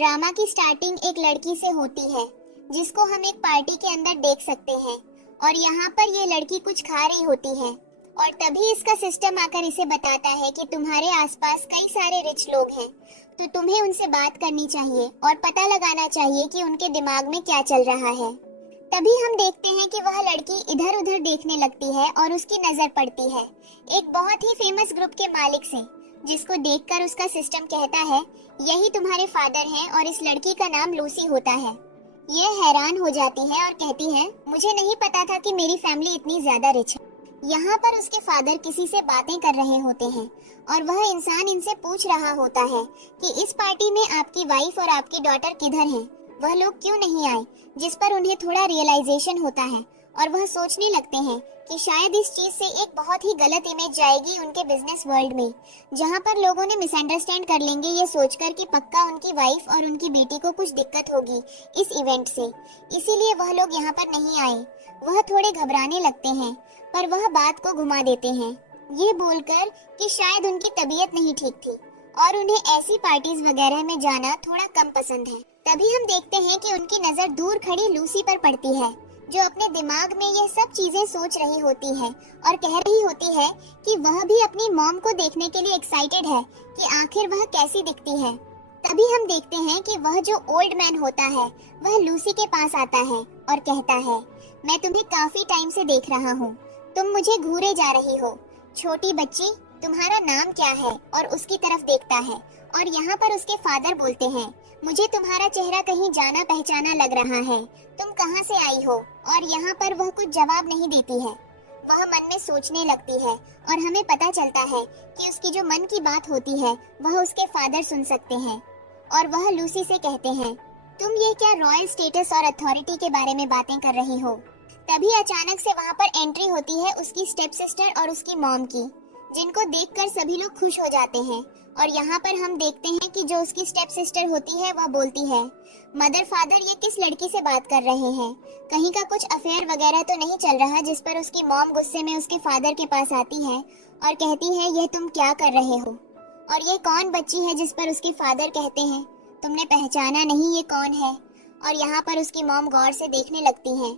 Drama की starting एक लड़की से होती है जिसको हम एक पार्टी के अंदर देख सकते हैं और यहाँ पर ये लड़की कुछ खा रही होती है और तभी इसका सिस्टम आकर इसे बताता है कि तुम्हारे आसपास कई सारे रिच लोग हैं, तो तुम्हें उनसे बात करनी चाहिए और पता लगाना चाहिए कि उनके दिमाग में क्या चल रहा है। तभी हम देखते हैं कि वह लड़की इधर उधर देखने लगती है और उसकी नजर पड़ती है एक बहुत ही फेमस ग्रुप के मालिक से, जिसको देखकर उसका सिस्टम कहता है यही तुम्हारे फादर हैं और इस लड़की का नाम लूसी होता है। ये हैरान हो जाती है और कहती है मुझे नहीं पता था कि मेरी फैमिली इतनी ज्यादा रिच है। यहाँ पर उसके फादर किसी से बातें कर रहे होते हैं और वह इंसान इनसे पूछ रहा होता है कि इस पार्टी में आपकी वाइफ और आपकी डॉटर किधर हैं? वह लोग क्यों नहीं आए? जिस पर उन्हें थोड़ा रियलाइजेशन होता है और वह सोचने लगते हैं कि शायद इस चीज से एक बहुत ही गलत इमेज जाएगी उनके बिजनेस वर्ल्ड में, जहाँ पर लोगों ने मिसअंडरस्टैंड कर लेंगे ये सोचकर कि पक्का उनकी वाइफ और उनकी बेटी को कुछ दिक्कत होगी इस इवेंट से, इसीलिए वह लोग यहाँ पर नहीं आए। वह थोड़े घबराने लगते हैं पर वह बात को घुमा देते हैं ये बोलकर कि शायद उनकी तबीयत नहीं ठीक थी और उन्हें ऐसी पार्टीज वगैरह में जाना थोड़ा कम पसंद है। तभी हम देखते हैं कि उनकी नजर दूर खड़ी लूसी पर पड़ती है, जो अपने दिमाग में यह सब चीजें सोच रही होती है और कह रही होती है कि वह भी अपनी मॉम को देखने के लिए एक्साइटेड है कि आखिर वह कैसी दिखती है। तभी हम देखते हैं कि वह जो ओल्ड मैन होता है वह लूसी के पास आता है और कहता है मैं तुम्हें काफी टाइम से देख रहा हूँ, तुम मुझे घूरे जा रही हो। छोटी बच्ची, तुम्हारा नाम क्या है? और उसकी तरफ देखता है और यहाँ पर उसके फादर बोलते हैं मुझे तुम्हारा चेहरा कहीं जाना पहचाना लग रहा है, तुम कहाँ से आई हो? और यहाँ पर वह कुछ जवाब नहीं देती है। वह मन में सोचने लगती है और हमें पता चलता है कि उसकी जो मन की बात होती है वह उसके फादर सुन सकते हैं और वह लूसी से कहते हैं तुम ये क्या रॉयल स्टेटस और अथॉरिटी के बारे में बातें कर रही हो? तभी अचानक से वहाँ पर एंट्री होती है उसकी स्टेप सिस्टर और उसकी मॉम की, जिनको देखकर सभी लोग खुश हो जाते हैं। और यहाँ पर हम देखते हैं कि जो उसकी स्टेप सिस्टर होती है वह बोलती है मदर फादर ये किस लड़की से बात कर रहे हैं? कहीं का कुछ अफेयर वगैरह तो नहीं चल रहा? जिस पर उसकी मॉम गुस्से में उसके फादर के पास आती है और कहती है यह तुम क्या कर रहे हो? और ये कौन बच्ची है? जिस पर उसके फादर कहते हैं तुमने पहचाना नहीं, ये कौन है? और यहाँ पर उसकी मॉम गौर से देखने लगती है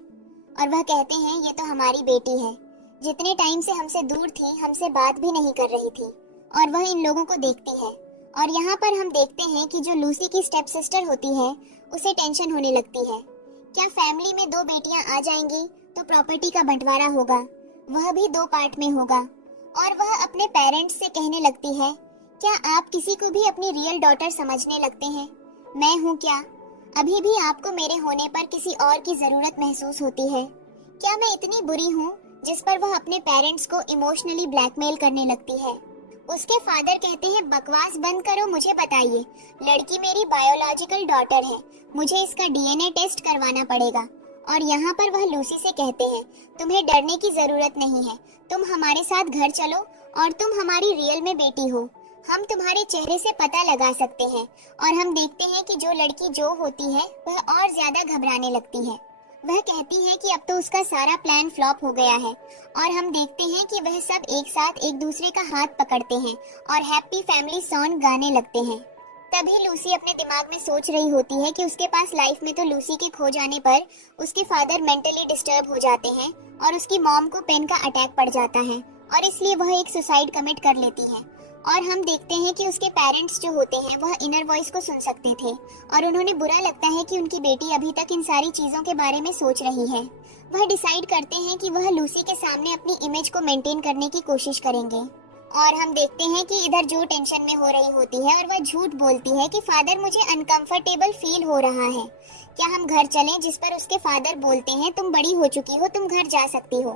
और वह कहते हैं ये तो हमारी बेटी है, जितने टाइम से हमसे दूर थी, हमसे बात भी नहीं कर रही थी। और वह इन लोगों को देखती है और यहाँ पर हम देखते हैं कि जो लूसी की स्टेप सिस्टर होती है उसे टेंशन होने लगती है। क्या फैमिली में दो बेटियां आ जाएंगी तो प्रॉपर्टी का बंटवारा होगा, वह भी दो पार्ट में होगा। और वह अपने पेरेंट्स से कहने लगती है क्या आप किसी को भी अपनी रियल डॉटर समझने लगते हैं? मैं हूँ क्या? अभी भी आपको मेरे होने पर किसी और की जरूरत महसूस होती है? क्या मैं इतनी बुरी हूँ? जिस पर वह अपने पेरेंट्स को इमोशनली ब्लैकमेल करने लगती है। उसके फादर कहते हैं बकवास बंद करो, मुझे बताइए, लड़की मेरी बायोलॉजिकल डॉटर है, मुझे इसका डीएनए टेस्ट करवाना पड़ेगा। और यहाँ पर वह लूसी से कहते हैं तुम्हें डरने की जरूरत नहीं है, तुम हमारे साथ घर चलो और तुम हमारी रियल में बेटी हो, हम तुम्हारे चेहरे से पता लगा सकते हैं। और हम देखते हैं कि जो लड़की जो होती है वह और ज्यादा घबराने लगती है। वह कहती है कि अब तो उसका सारा प्लान फ्लॉप हो गया है। और हम देखते हैं कि वह सब एक साथ एक दूसरे का हाथ पकड़ते हैं और हैप्पी फैमिली सॉन्ग गाने लगते हैं। तभी लूसी अपने दिमाग में सोच रही होती है कि उसके पास लाइफ में तो लूसी के खो जाने पर उसके फादर मेंटली डिस्टर्ब हो जाते हैं और उसकी मॉम को पेन का अटैक पड़ जाता है और इसलिए वह एक सुसाइड कमिट कर लेती है। और हम देखते हैं कि उसके पेरेंट्स जो होते हैं वह इनर वॉइस को सुन सकते थे और उन्होंने बुरा लगता है कि उनकी बेटी अभी तक इन सारी चीजों के बारे में सोच रही है। वह डिसाइड करते हैं कि वह लूसी के सामने अपनी इमेज को मेंटेन करने की कोशिश करेंगे। और हम देखते हैं कि इधर जो टेंशन में हो रही होती है और वह झूठ बोलती है कि फादर मुझे अनकंफर्टेबल फील हो रहा है, क्या हम घर चलें? जिस पर उसके फादर बोलते हैं तुम बड़ी हो चुकी हो, तुम घर जा सकती हो।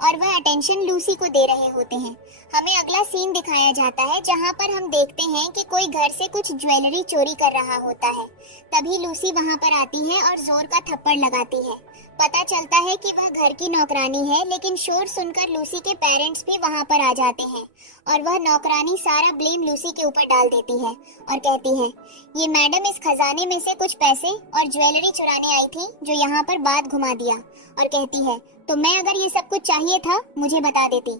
और वह अटेंशन लूसी को दे रहे होते हैं। हमें अगला सीन दिखाया जाता है जहां पर हम देखते हैं कि कोई घर से कुछ ज्वेलरी चोरी कर रहा होता है। तभी लूसी वहां पर आती है और जोर का थप्पड़ लगाती है। पता चलता है कि वह घर की नौकरानी है, लेकिन शोर सुनकर लूसी के पेरेंट्स भी वहां पर आ जाते हैं और वह नौकरानी सारा ब्लेम लूसी के ऊपर डाल देती है और कहती है ये मैडम इस खजाने में से कुछ पैसे और ज्वेलरी चुराने आई थी जो यहाँ पर बात घुमा दिया। और कहती है तो मैं अगर ये सब कुछ चाहिए था मुझे बता देती,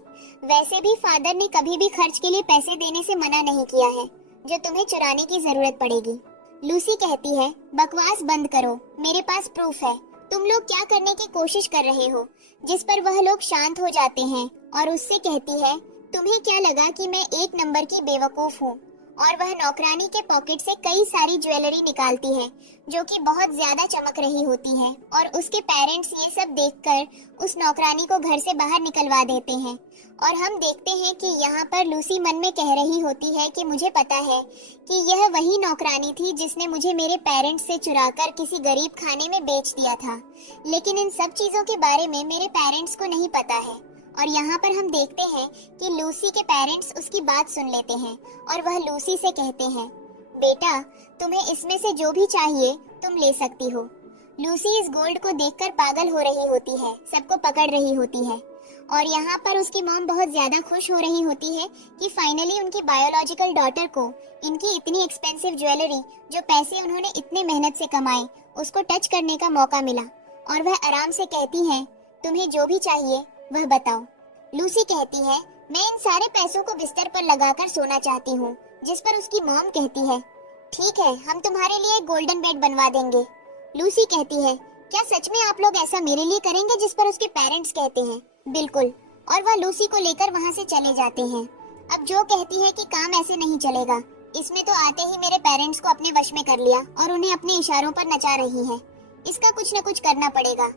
वैसे भी फादर ने कभी भी खर्च के लिए पैसे देने से मना नहीं किया है जो तुम्हें चुराने की जरूरत पड़ेगी। लूसी कहती है, बकवास बंद करो, मेरे पास प्रूफ है। तुम लोग क्या करने की कोशिश कर रहे हो? जिस पर वह लोग शांत हो जाते हैं और उससे कहती है, तुम्हें क्या लगा कि मैं एक नंबर की बेवकूफ हूँ? और वह नौकरानी के पॉकेट से कई सारी ज्वेलरी निकालती है जो कि बहुत ज्यादा चमक रही होती है, और उसके पेरेंट्स ये सब देखकर उस नौकरानी को घर से बाहर निकलवा देते हैं। और हम देखते हैं कि यहाँ पर लूसी मन में कह रही होती है कि मुझे पता है कि यह वही नौकरानी थी जिसने मुझे मेरे पेरेंट्स से चुराकर किसी गरीब खाने में बेच दिया था, लेकिन इन सब चीजों के बारे में मेरे पेरेंट्स को नहीं पता है। और यहाँ पर हम देखते हैं कि लूसी के पेरेंट्स उसकी बात सुन लेते हैं और वह लूसी से कहते हैं, बेटा, तुम्हें इसमें से जो भी चाहिए तुम ले सकती हो। लूसी इस गोल्ड को देखकर पागल हो रही होती है, सबको पकड़ रही होती है। और यहाँ पर उसकी मॉम बहुत ज्यादा खुश हो रही होती है कि फाइनली उनकी बायोलॉजिकल डॉटर को इनकी इतनी एक्सपेंसिव ज्वेलरी, जो पैसे उन्होंने इतने मेहनत से कमाए, उसको टच करने का मौका मिला। और वह आराम से कहती है, तुम्हें जो भी चाहिए वह बताओ। लूसी कहती है, मैं इन सारे पैसों को बिस्तर पर लगाकर सोना चाहती हूँ। जिस पर उसकी मॉम कहती है, ठीक है, हम तुम्हारे लिए एक गोल्डन बेड बनवा देंगे। लूसी कहती है, क्या सच में आप लोग ऐसा मेरे लिए करेंगे? जिस पर उसके पेरेंट्स कहते हैं, बिल्कुल। और वह लूसी को लेकर वहाँ से चले जाते हैं। अब जो कहती है कि काम ऐसे नहीं चलेगा, इसमें तो आते ही मेरे पेरेंट्स को अपने वश में कर लिया और उन्हें अपने इशारों पर नचा रही है। इसका कुछ न कुछ करना पड़ेगा।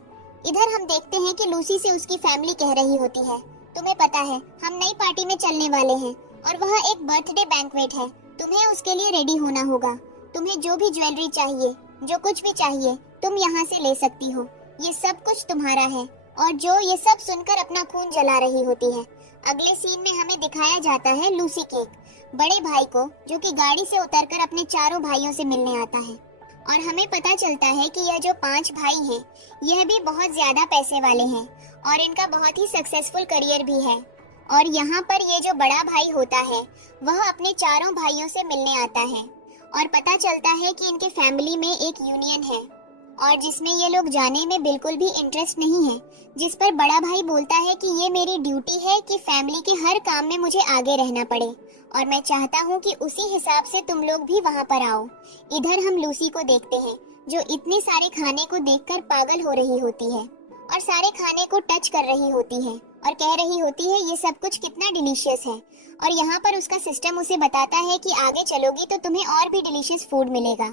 इधर हम देखते हैं कि लूसी से उसकी फैमिली कह रही होती है, तुम्हें पता है हम नई पार्टी में चलने वाले हैं और वह एक बर्थडे बैंक्वेट है, तुम्हें उसके लिए रेडी होना होगा। तुम्हें जो भी ज्वेलरी चाहिए, जो कुछ भी चाहिए, तुम यहाँ से ले सकती हो, ये सब कुछ तुम्हारा है। और जो ये सब सुनकर अपना खून जला रही होती है। अगले सीन में हमें दिखाया जाता है लूसी के एक बड़े भाई को, जो कि गाड़ी से उतरकर अपने चारों भाइयों से मिलने आता है। और हमें पता चलता है कि यह जो 5 भाई हैं, यह भी बहुत ज्यादा पैसे वाले हैं और इनका बहुत ही सक्सेसफुल करियर भी है। और यहाँ पर ये जो बड़ा भाई होता है, वह अपने चारों भाइयों से मिलने आता है और पता चलता है कि इनके फैमिली में एक यूनियन है और जिसमें ये लोग जाने में बिल्कुल भी इंटरेस्ट नहीं है। जिस पर बड़ा भाई बोलता है कि ये मेरी ड्यूटी है कि फैमिली के हर काम में मुझे आगे रहना पड़े और मैं चाहता हूँ कि उसी हिसाब से तुम लोग भी वहाँ पर आओ। इधर हम लूसी को देखते हैं, जो इतने सारे खाने को देखकर पागल हो रही होती है और सारे खाने को टच कर रही होती है और कह रही होती है, ये सब कुछ कितना डिलीशियस है। और यहाँ पर उसका सिस्टम उसे बताता है कि आगे चलोगी तो तुम्हें और भी डिलीशियस फूड मिलेगा,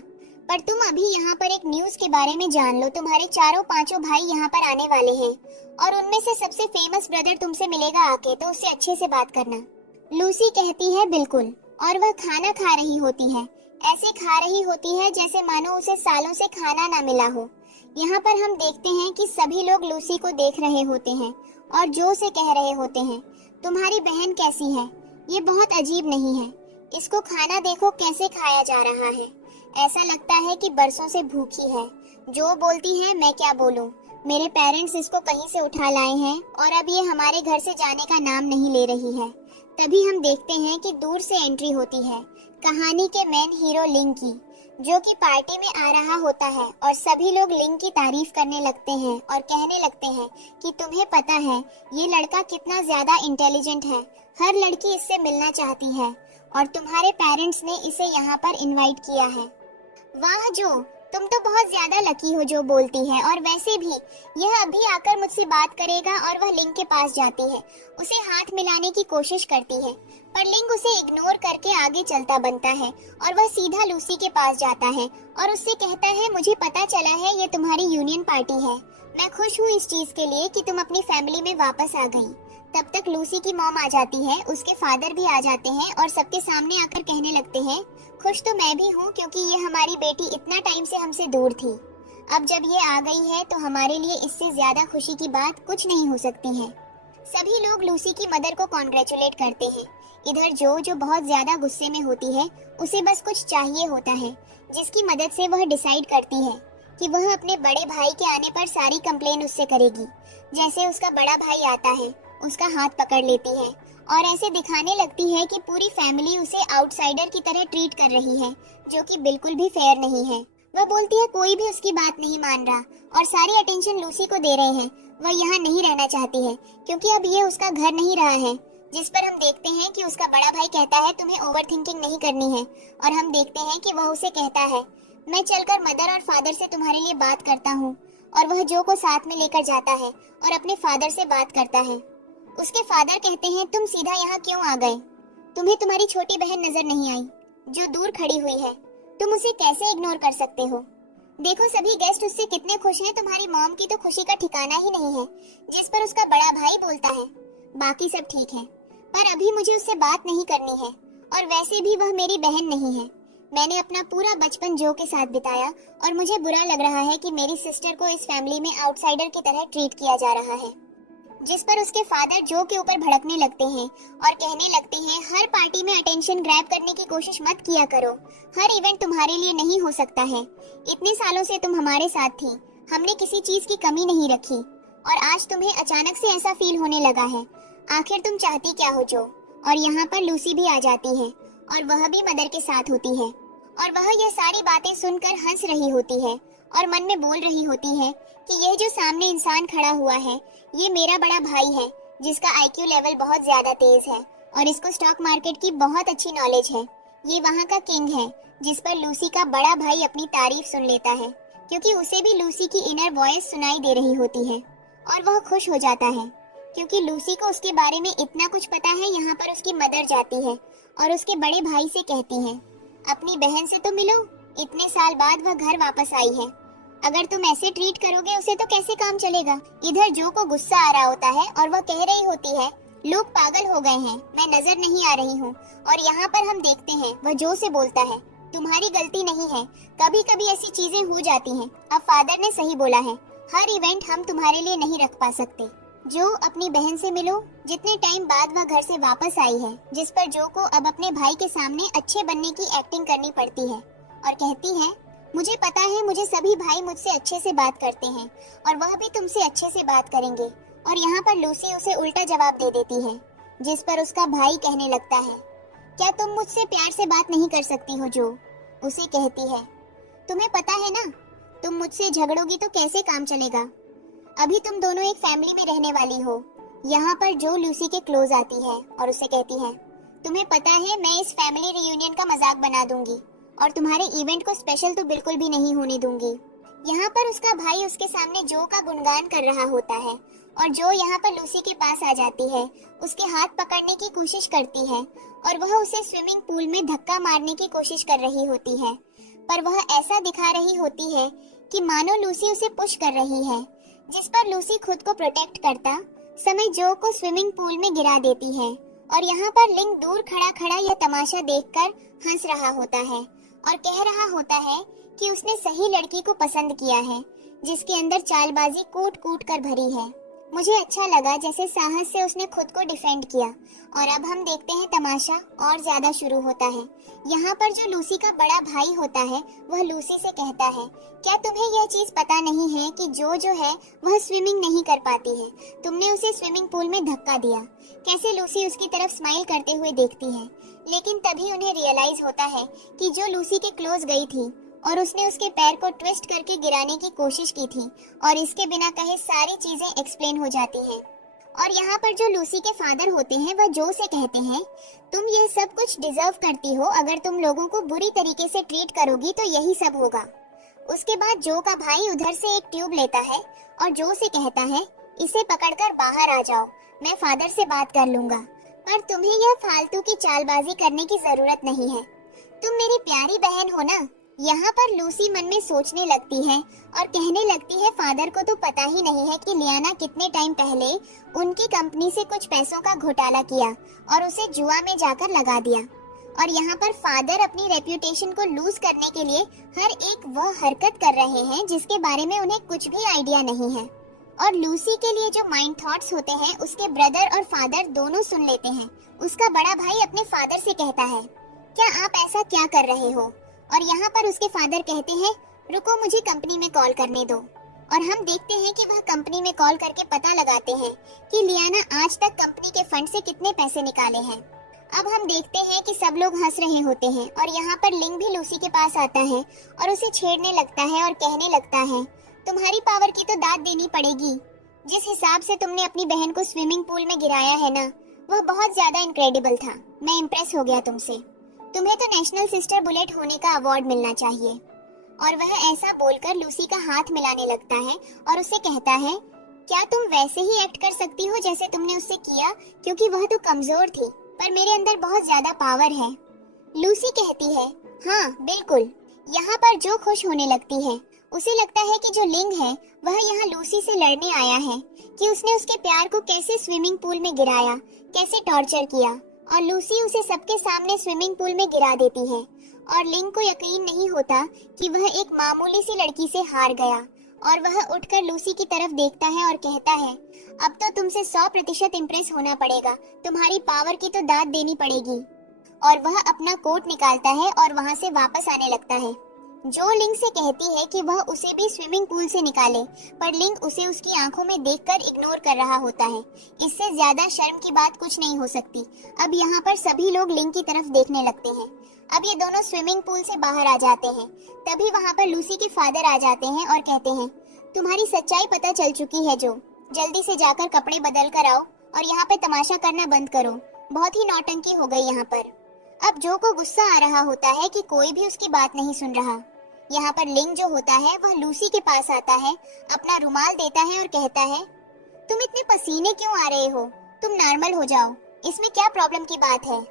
पर तुम अभी यहाँ पर एक न्यूज के बारे में जान लो। तुम्हारे चारों पांचों भाई यहाँ पर आने वाले हैं और उनमें से सबसे फेमस ब्रदर तुमसे मिलेगा आके, तो उससे अच्छे से बात करना। लूसी कहती है, बिल्कुल। और वह खाना खा रही होती है, ऐसे खा रही होती है जैसे मानो उसे सालों से खाना ना मिला हो। यहाँ पर हम देखते हैं कि सभी लोग लूसी को देख रहे होते हैं और जो से कह रहे होते हैं, तुम्हारी बहन कैसी है? ये बहुत अजीब नहीं है, इसको खाना देखो कैसे खाया जा रहा है, ऐसा लगता है कि बरसों से भूखी है। जो बोलती है मैं क्या बोलूं, मेरे पेरेंट्स इसको कहीं से उठा लाए हैं और अब ये हमारे घर से जाने का नाम नहीं ले रही है। तभी हम देखते हैं कि दूर से एंट्री होती है कहानी के मेन हीरो लिंग की, जो कि पार्टी में आ रहा होता है और सभी लोग लिंग की तारीफ करने लगते हैं और कहने लगते हैं कि तुम्हें पता है ये लड़का कितना ज्यादा इंटेलिजेंट है, हर लड़की इससे मिलना चाहती है और तुम्हारे पेरेंट्स ने इसे यहाँ पर इनवाइट किया है। वाह जो, तुम तो बहुत ज्यादा लकी हो जो बोलती है। और वैसे भी यह अभी आकर मुझसे बात करेगा। और वह लिंग के पास जाती है, उसे हाथ मिलाने की कोशिश करती है, पर लिंग उसे इग्नोर करके आगे चलता बनता है और वह सीधा लूसी के पास जाता है और उससे कहता है, मुझे पता चला है ये तुम्हारी यूनियन पार्टी है, मैं खुश हूँ इस चीज के लिए कि तुम अपनी फैमिली में वापस आ गई। तब तक लूसी की मॉम आ जाती है, उसके फादर भी आ जाते हैं और सबके सामने आकर कहने लगते हैं, खुश तो मैं भी हूँ क्योंकि ये हमारी बेटी इतना टाइम से हमसे दूर थी, अब जब ये आ गई है तो हमारे लिए इससे ज्यादा खुशी की बात कुछ नहीं हो सकती है। सभी लोग लूसी की मदर को कॉन्ग्रेचुलेट करते हैं। इधर जो बहुत ज्यादा गुस्से में होती है, उसे बस कुछ चाहिए होता है जिसकी मदद से वह डिसाइड करती है कि वह अपने बड़े भाई के आने पर सारी कंप्लेन उससे करेगी। जैसे उसका बड़ा भाई आता है, उसका हाथ पकड़ लेती है और ऐसे दिखाने लगती है कि पूरी फैमिली उसे आउटसाइडर की तरह ट्रीट कर रही है, जो कि बिल्कुल भी फेयर नहीं है। वह बोलती है कोई भी उसकी बात नहीं मान रहा और सारी अटेंशन लूसी को दे रहे हैं। वह यहाँ नहीं रहना चाहती है क्योंकि अब ये उसका घर नहीं रहा है। जिस पर हम देखते हैं कि उसका बड़ा भाई कहता है तुम्हें ओवर थिंकिंग नहीं करनी है और हम देखते हैं कि वह उसे कहता है मैं चलकर मदर और फादर से तुम्हारे लिए बात करता हूँ। और वह जो को साथ में लेकर जाता है और अपने फादर से बात करता है। उसके फादर कहते हैं, तुम सीधा यहाँ क्यों आ गए? तुम्हें तुम्हारी छोटी बहन नजर नहीं आई जो दूर खड़ी हुई है? तुम उसे कैसे इग्नोर कर सकते हो? देखो सभी गेस्ट उससे कितने खुश हैं। तुम्हारी मॉम की तो खुशी का ठिकाना ही नहीं है। जिस पर उसका बड़ा भाई बोलता है, बाकी सब ठीक है, पर अभी मुझे उससे बात नहीं करनी है। और वैसे भी वह मेरी बहन नहीं है। मैंने अपना पूरा बचपन जो के साथ बिताया और मुझे बुरा लग रहा है कि मेरी सिस्टर को इस फैमिली में आउटसाइडर की तरह ट्रीट किया जा रहा है। जिस पर उसके फादर जो के ऊपर भड़कने लगते हैं और कहने लगते हैं, हर पार्टी में अटेंशन ग्रैब करने की कोशिश मत किया करो। हर इवेंट तुम्हारे लिए नहीं हो सकता है। इतने सालों से तुम हमारे साथ थी, हमने किसी चीज की कमी नहीं रखी, और आज तुम्हें अचानक से ऐसा फील होने लगा है। आखिर तुम चाहती क्या हो जो? और यहाँ पर लूसी भी आ जाती है और वह भी मदर के साथ होती है। और वह यह सारी बातें सुनकर हंस रही होती है और मन में बोल रही होती है कि यह जो सामने इंसान खड़ा हुआ है, ये मेरा बड़ा भाई है जिसका आईक्यू लेवल बहुत ज्यादा तेज है और इसको स्टॉक मार्केट की बहुत अच्छी नॉलेज है। ये वहाँ का किंग है जिस पर लूसी का बड़ा भाई अपनी तारीफ सुन लेता है, क्योंकि उसे भी लूसी की इनर वॉइस सुनाई दे रही होती है। और वह खुश हो जाता है क्योंकि लूसी को उसके बारे में इतना कुछ पता है। यहाँ पर उसकी मदर जाती है और उसके बड़े भाई से कहती है, अपनी बहन से तो मिलो, इतने साल बाद वह घर वापस आई है। अगर तुम ऐसे ट्रीट करोगे उसे तो कैसे काम चलेगा? इधर जो को गुस्सा आ रहा होता है और वह कह रही होती है, लोग पागल हो गए हैं, मैं नजर नहीं आ रही हूँ। और यहाँ पर हम देखते हैं वह जो से बोलता है, तुम्हारी गलती नहीं है, कभी कभी ऐसी चीजें हो जाती हैं। अब फादर ने सही बोला है, हर इवेंट हम तुम्हारे लिए नहीं रख पा सकते। जो अपनी बहन से मिलो। जितने टाइम बाद वह घर से वापस आई है, जिस पर जो को अब अपने भाई के सामने अच्छे बनने की एक्टिंग करनी पड़ती है और कहती है, मुझे पता है मुझे सभी भाई मुझसे अच्छे से बात करते हैं और वह भी तुमसे अच्छे से बात करेंगे। और यहाँ पर लूसी उसे उल्टा जवाब दे देती है, जिस पर उसका भाई कहने लगता है, क्या तुम मुझसे प्यार से बात नहीं कर सकती हो? जो उसे कहती है, तुम्हें पता है ना, तुम मुझसे झगड़ोगी तो कैसे काम चलेगा? अभी तुम दोनों एक फैमिली में रहने वाली हो। यहाँ पर जो लूसी के क्लोज आती है और उसे कहती है, तुम्हें पता है मैं इस फैमिली रियूनियन का मजाक बना दूंगी और तुम्हारे इवेंट को स्पेशल तो बिल्कुल भी नहीं होने दूंगी। यहाँ पर उसका भाई उसके सामने जो का गुणगान कर रहा होता है और जो यहाँ पर लूसी के पास आ जाती है, उसके हाथ पकड़ने की कोशिश करती है और वह उसे स्विमिंग पूल में धक्का मारने की कोशिश कर रही होती है, पर वह ऐसा दिखा रही होती है कि मानो लूसी उसे पुश कर रही है, जिस पर लूसी खुद को प्रोटेक्ट करता समय जो को स्विमिंग पूल में गिरा देती है। और यहाँ पर लिंग दूर खड़ा खड़ा यह तमाशा देखकर हंस रहा होता है और कह रहा होता है कि उसने सही लड़की को पसंद किया है, जिसके अंदर चालबाजी कूट कूट कर भरी है। मुझे अच्छा लगा जैसे साहस से उसने खुद को डिफेंड किया। और अब हम देखते हैं तमाशा और ज्यादा शुरू होता है। यहाँ पर जो लूसी का बड़ा भाई होता है वह लूसी से कहता है, क्या तुम्हें यह चीज पता नहीं है कि जो है वह स्विमिंग नहीं कर पाती है? तुमने उसे स्विमिंग पूल में धक्का दिया। कैसे लूसी उसकी तरफ स्माइल करते हुए देखती है, लेकिन तभी उन्हें रियलाइज होता है कि जो लूसी के क्लोज गई थी और उसने उसके पैर को ट्विस्ट करके गिराने की कोशिश की थी और इसके बिना कहे सारी चीजें एक्सप्लेन हो जाती हैं। और यहाँ पर जो लूसी के फादर होते हैं वह जो से कहते हैं, तुम यह सब कुछ डिजर्व करती हो, अगर तुम लोगों को बुरी तरीके से ट्रीट करोगी तो यही सब होगा। उसके बाद जो का भाई उधर से एक ट्यूब लेता है और जो से कहता है, इसे पकड़कर बाहर आ जाओ, मैं फादर से बात कर लूंगा, पर तुम्हें यह फालतू की चालबाजी करने की जरूरत नहीं है, तुम मेरी प्यारी बहन हो ना। यहाँ पर लूसी मन में सोचने लगती है और कहने लगती है, फादर को तो पता ही नहीं है कि लियाना कितने टाइम पहले उनकी कंपनी से कुछ पैसों का घोटाला किया और उसे जुआ में जाकर लगा दिया। और यहाँ पर फादर अपनी रेप्यूटेशन को लूज करने के लिए हर एक वह हरकत कर रहे हैं जिसके बारे में उन्हें कुछ भी आइडिया नहीं है। और लूसी के लिए जो माइंड थॉट्स होते हैं उसके ब्रदर और फादर दोनों सुन लेते हैं। उसका बड़ा भाई अपने फादर से कहता है, क्या आप ऐसा क्या कर रहे हो? और यहाँ पर उसके फादर कहते हैं, रुको मुझे कंपनी में कॉल करने दो। और हम देखते हैं कि वह कंपनी में कॉल करके पता लगाते हैं कि लियाना आज तक कंपनी के फंड से कितने पैसे निकाले हैं। अब हम देखते हैं कि सब लोग हंस रहे होते हैं और यहाँ पर लिंग भी लूसी के पास आता है और उसे छेड़ने लगता है और कहने लगता है, तुम्हारी पावर की तो दाद देनी पड़ेगी। जिस हिसाब से तुमने अपनी बहन को स्विमिंग पूल में गिराया है ना, वह बहुत ज्यादा इनक्रेडिबल था। मैं इम्प्रेस हो गया तुमसे। तुम्हें तो नेशनल सिस्टर बुलेट होने का अवार्ड मिलना चाहिए। और वह ऐसा बोलकर लूसी का हाथ मिलाने लगता है और उसे कहता है, क्या तुम वैसे ही एक्ट कर सकती हो जैसे तुमने उससे किया, क्योंकि वह तो कमजोर थी, पर मेरे अंदर बहुत ज्यादा पावर है। लूसी कहती है, हाँ बिल्कुल। यहाँ पर जो खुश होने लगती है। उसे लगता है कि जो लिंग है वह यहाँ लूसी से लड़ने आया है, कि उसने उसके प्यार को कैसे स्विमिंग पूल में गिराया, कैसे टॉर्चर किया, और लूसी उसे सबके सामने स्विमिंग पूल में गिरा देती है। और लिंग को यकीन नहीं होता कि वह एक मामूली सी लड़की से हार गया, और वह उठकर लूसी की तरफ देखता है और कहता है, अब तो तुमसे 100% इम्प्रेस होना पड़ेगा, तुम्हारी पावर की तो दाद देनी पड़ेगी। और वह अपना कोट निकालता है और वहां से वापस आने लगता है। जो लिंग से कहती है कि वह उसे भी स्विमिंग पूल से निकाले, पर लिंग उसे उसकी आंखों में देखकर इग्नोर कर रहा होता है। इससे ज्यादा शर्म की बात कुछ नहीं हो सकती। अब यहाँ पर सभी लोग लिंग की तरफ देखने लगते हैं। अब ये दोनों स्विमिंग पूल से बाहर आ जाते हैं। तभी वहाँ पर लूसी के फादर आ जाते हैं और कहते हैं, तुम्हारी सच्चाई पता चल चुकी है जो, जल्दी से जाकर कपड़े बदल कर आओ और यहाँ पे तमाशा करना बंद करो। बहुत ही नौटंकी हो गई यहाँ पर। अब जो को गुस्सा आ रहा होता है कि कोई भी उसकी बात नहीं सुन रहा। यहाँ पर लिंग जो होता है वह लूसी के पास आता है, अपना रुमाल देता है और कहता है, तुम इतने पसीने क्यों आ रहे हो, तुम नॉर्मल हो जाओ, इसमें क्या प्रॉब्लम की बात है।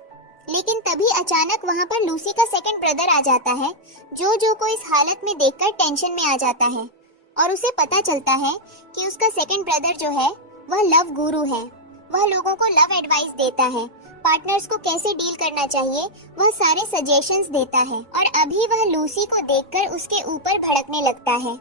लेकिन तभी अचानक वहाँ पर लूसी का सेकंड ब्रदर आ जाता है, जो को इस हालत में देखकर टेंशन में आ जाता है। और उसे पता चलता है कि उसका सेकंड ब्रदर जो है वह लव गुरु है। वह लोगों को लव एडवाइस देता है, पार्टनर्स को कैसे डील करना चाहिए वह सारे सजेशंस देता है। और अभी वह लूसी को देखकर उसके ऊपर भड़कने लगता है,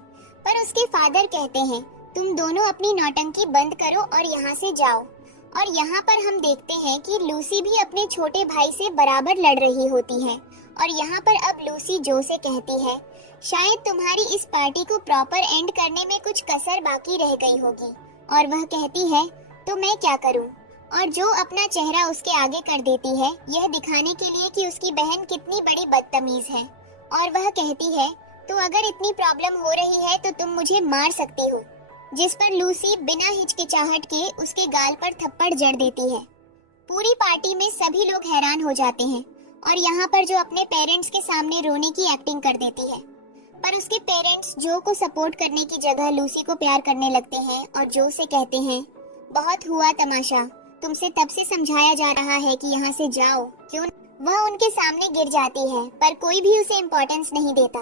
पर उसके फादर कहते हैं, तुम दोनों अपनी नौटंकी बंद करो और यहाँ से जाओ। और यहाँ पर हम देखते हैं कि लूसी भी अपने छोटे भाई से बराबर लड़ रही होती है। और यहाँ पर अब लूसी जो से कहती है, शायद तुम्हारी इस पार्टी को प्रॉपर एंड करने में कुछ कसर बाकी रह गई होगी। और वह कहती है, तो मैं क्या करूं? और जो अपना चेहरा उसके आगे कर देती है, यह दिखाने के लिए कि उसकी बहन कितनी बड़ी बदतमीज है। और वह कहती है, तो अगर इतनी प्रॉब्लम हो रही है तो तुम मुझे मार सकती हो। जिस पर लूसी बिना हिचकिचाहट के उसके गाल पर थप्पड़ जड़ देती है। पूरी पार्टी में सभी लोग हैरान हो जाते हैं और यहाँ पर जो अपने पेरेंट्स के सामने रोने की एक्टिंग कर देती है। पर उसके पेरेंट्स जो को सपोर्ट करने की जगह लूसी को प्यार करने लगते हैं और जो से कहते हैं, बहुत हुआ तमाशा, तुमसे तब से समझाया जा रहा है कि यहाँ से जाओ क्यों। वह उनके सामने गिर जाती है, पर कोई भी उसे इम्पोर्टेंस नहीं देता।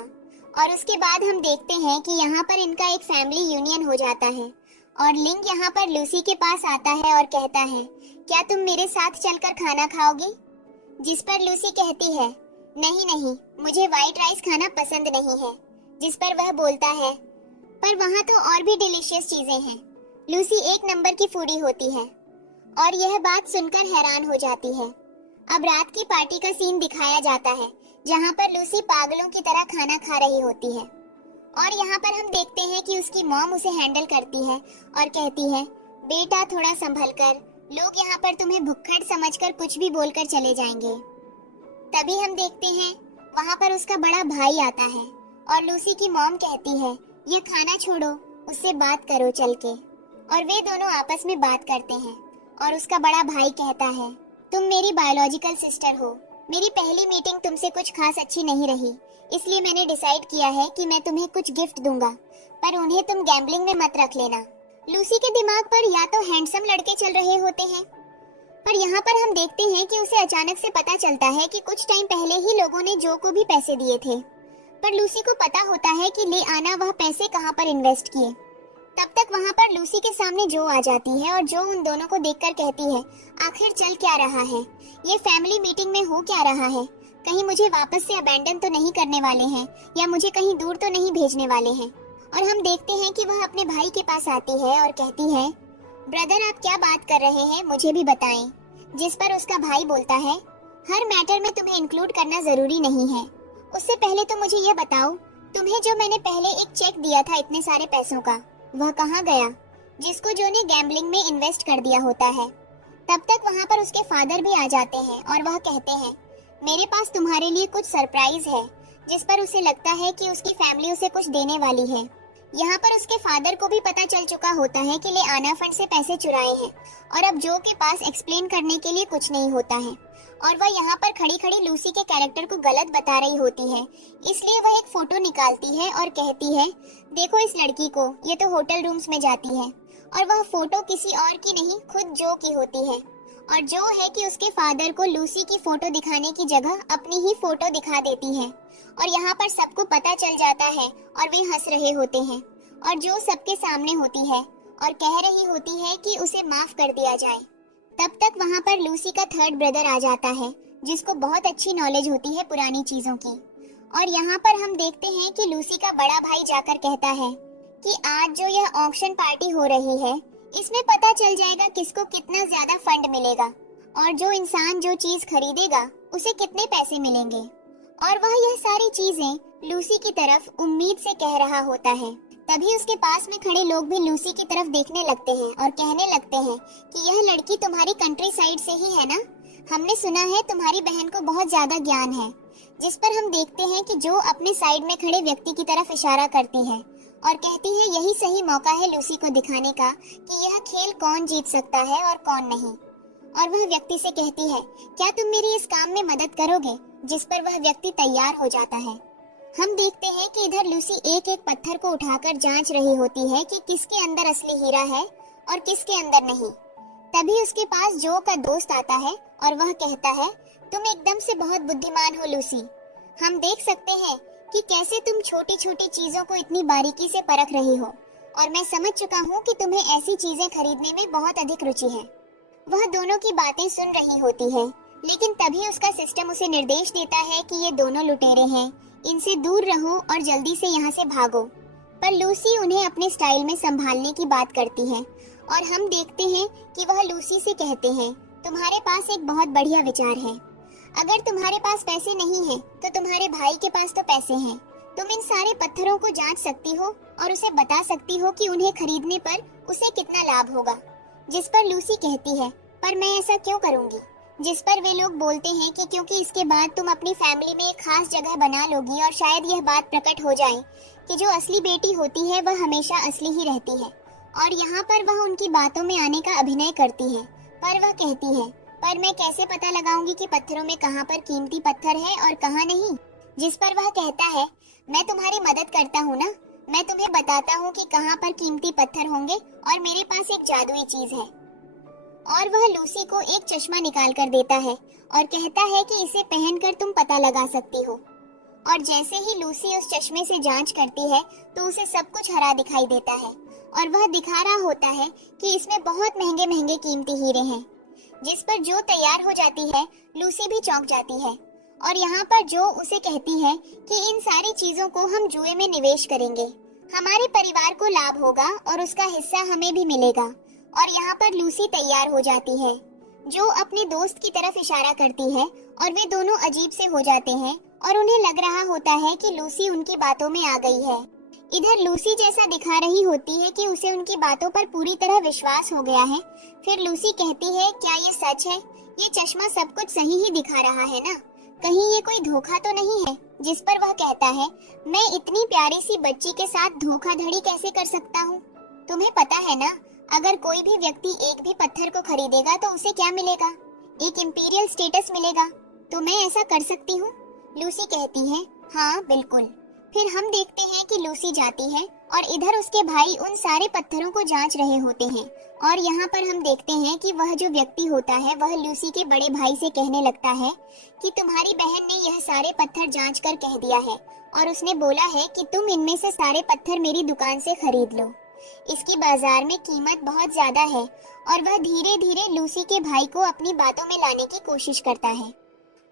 और उसके बाद हम देखते हैं कि यहाँ पर इनका एक फैमिली यूनियन हो जाता है और लिंग यहाँ पर लूसी के पास आता है और कहता है, क्या तुम मेरे साथ चलकर खाना खाओगी? जिस पर लूसी कहती है, नहीं नहीं, मुझे व्हाइट राइस खाना पसंद नहीं है। जिस पर वह बोलता है, पर वहाँ तो और भी डिलीशियस चीजें हैं। लूसी एक नंबर की फूडी होती है और यह बात सुनकर हैरान हो जाती है। अब रात की पार्टी का सीन दिखाया जाता है जहाँ पर लूसी पागलों की तरह खाना खा रही होती है। और यहाँ पर हम देखते हैं कि उसकी मॉम उसे हैंडल करती है और कहती है, बेटा थोड़ा संभल कर, लोग यहाँ पर तुम्हें भुक्खड़ समझकर कुछ भी बोलकर चले जाएंगे। तभी हम देखते हैं वहाँ पर उसका बड़ा भाई आता है और लूसी की मॉम कहती है, ये खाना छोड़ो, उससे बात करो चल के। और वे दोनों आपस में बात करते हैं और उसका बड़ा भाई कहता है, तुम मेरी बायोलॉजिकल सिस्टर हो, मेरी पहली मीटिंग तुमसे कुछ खास अच्छी नहीं रही, इसलिए मैंने डिसाइड किया है कि मैं तुम्हें कुछ गिफ्ट दूंगा, पर उन्हें तुम गैम्बलिंग में मत रख लेना। लूसी के दिमाग पर या तो हैंडसम लड़के चल रहे होते हैं, पर यहाँ पर हम देखते हैं कि उसे अचानक से पता चलता है कि कुछ टाइम पहले ही लोगों ने जो को भी पैसे दिए थे। पर लूसी को पता होता है कि ले आना वह पैसे कहाँ पर इन्वेस्ट किए। तब तक वहाँ पर लूसी के सामने जो आ जाती है और जो उन दोनों को देखकर कहती है, आखिर चल क्या रहा है, ये फैमिली मीटिंग में हो क्या रहा है, कहीं मुझे वापस से अबैंडन तो नहीं करने वाले हैं या मुझे कहीं दूर तो नहीं भेजने वाले हैं। और हम देखते हैं कि वह अपने भाई के पास आती है और कहती है, ब्रदर आप क्या बात कर रहे हैं, मुझे भी बताएं। जिस पर उसका भाई बोलता है, हर मैटर में तुम्हें इंक्लूड करना जरूरी नहीं है, उससे पहले तो मुझे ये बताओ, तुम्हें जो मैंने पहले एक चेक दिया था इतने सारे पैसों का, वह कहाँ गया, जिसको जो ने गैम्बलिंग में इन्वेस्ट कर दिया होता है। तब तक वहाँ पर उसके फादर भी आ जाते हैं और वह कहते हैं, मेरे पास तुम्हारे लिए कुछ सरप्राइज है। जिस पर उसे लगता है कि उसकी फैमिली उसे कुछ देने वाली है। यहाँ पर उसके फादर को भी पता चल चुका होता है कि लियाना फंड से पैसे चुराए हैं और अब जो के पास एक्सप्लेन करने के लिए कुछ नहीं होता है और वह यहाँ पर खड़ी खड़ी लूसी के कैरेक्टर को गलत बता रही होती है। इसलिए वह एक फोटो निकालती है और कहती है, देखो इस लड़की को, ये तो होटल रूम्स में जाती है। और वह फोटो किसी और की नहीं, खुद जो की होती है। और जो है कि उसके फादर को लूसी की फोटो दिखाने की जगह अपनी ही फोटो दिखा देती है और यहाँ पर सबको पता चल जाता है और वे हंस रहे होते हैं और जो सबके सामने होती है और कह रही होती है कि उसे माफ कर दिया जाए। तब तक वहाँ पर लूसी का थर्ड ब्रदर आ जाता है जिसको बहुत अच्छी नॉलेज होती है पुरानी चीजों की। और यहाँ पर हम देखते हैं कि लूसी का बड़ा भाई जाकर कहता है कि आज जो यह ऑक्शन पार्टी हो रही है इसमें पता चल जाएगा किसको कितना ज्यादा फंड मिलेगा और जो इंसान जो चीज खरीदेगा उसे कितने पैसे मिलेंगे। और वह यह सारी चीजें लूसी की तरफ उम्मीद से कह रहा होता है। तभी उसके पास में खड़े लोग भी लूसी की तरफ देखने लगते हैं और कहने लगते हैं कि यह लड़की तुम्हारी कंट्री साइड से ही है ना, हमने सुना है तुम्हारी बहन को बहुत ज्यादा ज्ञान है। जिस पर हम देखते हैं कि जो अपने साइड में खड़े व्यक्ति की तरफ इशारा करती है और कहती है यही सही मौका है लूसी को दिखाने का कि यह खेल कौन जीत सकता है और कौन नहीं। और वह व्यक्ति से कहती है, क्या तुम मेरी इस काम में मदद करोगे, जिस पर वह व्यक्ति तैयार हो जाता है। हम देखते हैं कि इधर लूसी एक एक पत्थर को उठाकर जांच रही होती है कि किसके अंदर असली हीरा है और किसके अंदर नहीं। तभी उसके पास जो का दोस्त आता है और वह कहता है, तुम एकदम से बहुत बुद्धिमान हो लूसी। हम देख सकते हैं कि कैसे तुम छोटी छोटी चीजों को इतनी बारीकी से परख रही हो और मैं समझ चुका हूँ कि तुम्हें ऐसी चीजें खरीदने में बहुत अधिक रुचि है। वह दोनों की बातें सुन रही होती है, लेकिन तभी उसका सिस्टम उसे निर्देश देता है कि ये दोनों लुटेरे हैं, इनसे दूर रहो और जल्दी से यहाँ से भागो। पर लूसी उन्हें अपने स्टाइल में संभालने की बात करती है और हम देखते हैं कि वह लूसी से कहते हैं, तुम्हारे पास एक बहुत बढ़िया विचार है। अगर तुम्हारे पास पैसे नहीं हैं, तो तुम्हारे भाई के पास तो पैसे हैं। तुम इन सारे पत्थरों को जांच सकती हो और उसे बता सकती हो कि उन्हें खरीदने पर उसे कितना लाभ होगा। जिस पर लूसी कहती है, पर मैं ऐसा क्यों करूंगी। जिस पर वे लोग बोलते हैं कि क्योंकि इसके बाद तुम अपनी फैमिली में एक खास जगह बना लोगी और शायद यह बात प्रकट हो जाए कि जो असली बेटी होती है वह हमेशा असली ही रहती है। और यहाँ पर वह उनकी बातों में आने का अभिनय करती है। पर वह कहती है, पर मैं कैसे पता लगाऊंगी कि पत्थरों में कहाँ पर कीमती पत्थर है और कहाँ नहीं। जिस पर वह कहता है, मैं तुम्हारी मदद करता हूँ ना, मैं तुम्हें बताता हूँ कि कहाँ पर कीमती पत्थर होंगे और मेरे पास एक जादुई चीज है। और वह लूसी को एक चश्मा निकाल कर देता है और कहता है कि इसे पहनकर तुम पता लगा सकती हो। और जैसे ही लूसी उस चश्मे से जांच करती है तो उसे सब कुछ हरा दिखाई देता है और वह दिखा रहा होता है कि इसमें बहुत महंगे महंगे कीमती हीरे हैं। जिस पर जो तैयार हो जाती है, लूसी भी चौंक जाती है और यहाँ पर जो उसे कहती है कि इन सारी चीजों को हम जुए में निवेश करेंगे, हमारे परिवार को लाभ होगा और उसका हिस्सा हमें भी मिलेगा। और यहाँ पर लूसी तैयार हो जाती है, जो अपने दोस्त की तरफ इशारा करती है और वे दोनों अजीब से हो जाते हैं और उन्हें लग रहा होता है कि लूसी उनकी बातों में आ गई है। इधर लूसी जैसा दिखा रही होती है कि उसे उनकी बातों पर पूरी तरह विश्वास हो गया है। फिर लूसी कहती है, क्या ये सच है? ये चश्मा सब कुछ सही ही दिखा रहा है ना, कहीं ये कोई धोखा तो नहीं है? जिस पर वह कहता है, मैं इतनी प्यारी सी बच्ची के साथ धोखाधड़ी कैसे कर सकता हूँ? तुम्हें पता है ना, अगर कोई भी व्यक्ति एक भी पत्थर को खरीदेगा तो उसे क्या मिलेगा? एक इंपीरियल स्टेटस मिलेगा। तो मैं ऐसा कर सकती हूँ? लूसी कहती है, हाँ बिल्कुल। फिर हम देखते हैं कि लूसी जाती है और इधर उसके भाई उन सारे पत्थरों को जांच रहे होते हैं और यहाँ पर हम देखते हैं कि वह जो व्यक्ति होता है वह लूसी के बड़े भाई से कहने लगता है कि तुम्हारी बहन ने यह सारे पत्थर जांच कर कह दिया है और उसने बोला है कि तुम इनमें से सारे पत्थर मेरी दुकान से खरीद लो। इसकी बाजार में कीमत बहुत ज्यादा है। और वह धीरे धीरे लूसी के भाई को अपनी बातों में लाने की कोशिश करता है।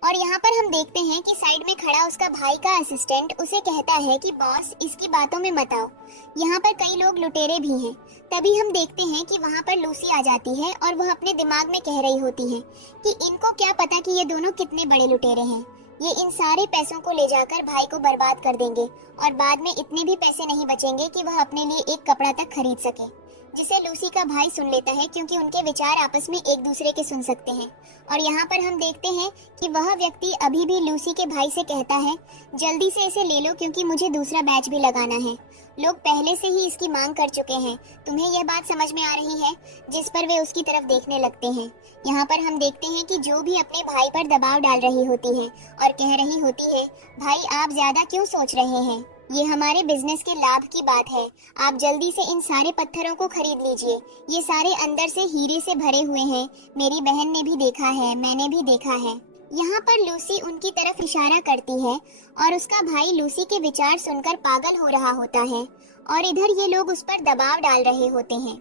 और यहाँ पर हम देखते हैं कि साइड में खड़ा उसका भाई का असिस्टेंट उसे कहता है कि बॉस, इसकी बातों में मत आओ, यहाँ पर कई लोग लुटेरे भी हैं। तभी हम देखते हैं कि वहाँ पर लूसी आ जाती है और वह अपने दिमाग में कह रही होती है कि इनको क्या पता कि ये दोनों कितने बड़े लुटेरे हैं। ये इन सारे पैसों को ले जाकर भाई को बर्बाद कर देंगे और बाद में इतने भी पैसे नहीं बचेंगे कि वह अपने लिए एक कपड़ा तक खरीद सके। जिसे लूसी का भाई सुन लेता है क्योंकि उनके विचार आपस में एक दूसरे के सुन सकते हैं। और यहाँ पर हम देखते हैं कि वह व्यक्ति अभी भी लूसी के भाई से कहता है, जल्दी से इसे ले लो क्योंकि मुझे दूसरा बैच भी लगाना है। लोग पहले से ही इसकी मांग कर चुके हैं, तुम्हें यह बात समझ में आ रही है? जिस पर वे उसकी तरफ देखने लगते हैं। यहाँ पर हम देखते हैं कि जो भी अपने भाई पर दबाव डाल रही होती है और कह रही होती है, भाई आप ज्यादा क्यों सोच रहे हैं, ये हमारे बिजनेस के लाभ की बात है, आप जल्दी से इन सारे पत्थरों को खरीद लीजिए, ये सारे अंदर से हीरे से भरे हुए हैं, मेरी बहन ने भी देखा है, मैंने भी देखा है। यहाँ पर लूसी उनकी तरफ इशारा करती है और उसका भाई लूसी के विचार सुनकर पागल हो रहा होता है और इधर ये लोग उस पर दबाव डाल रहे होते हैं।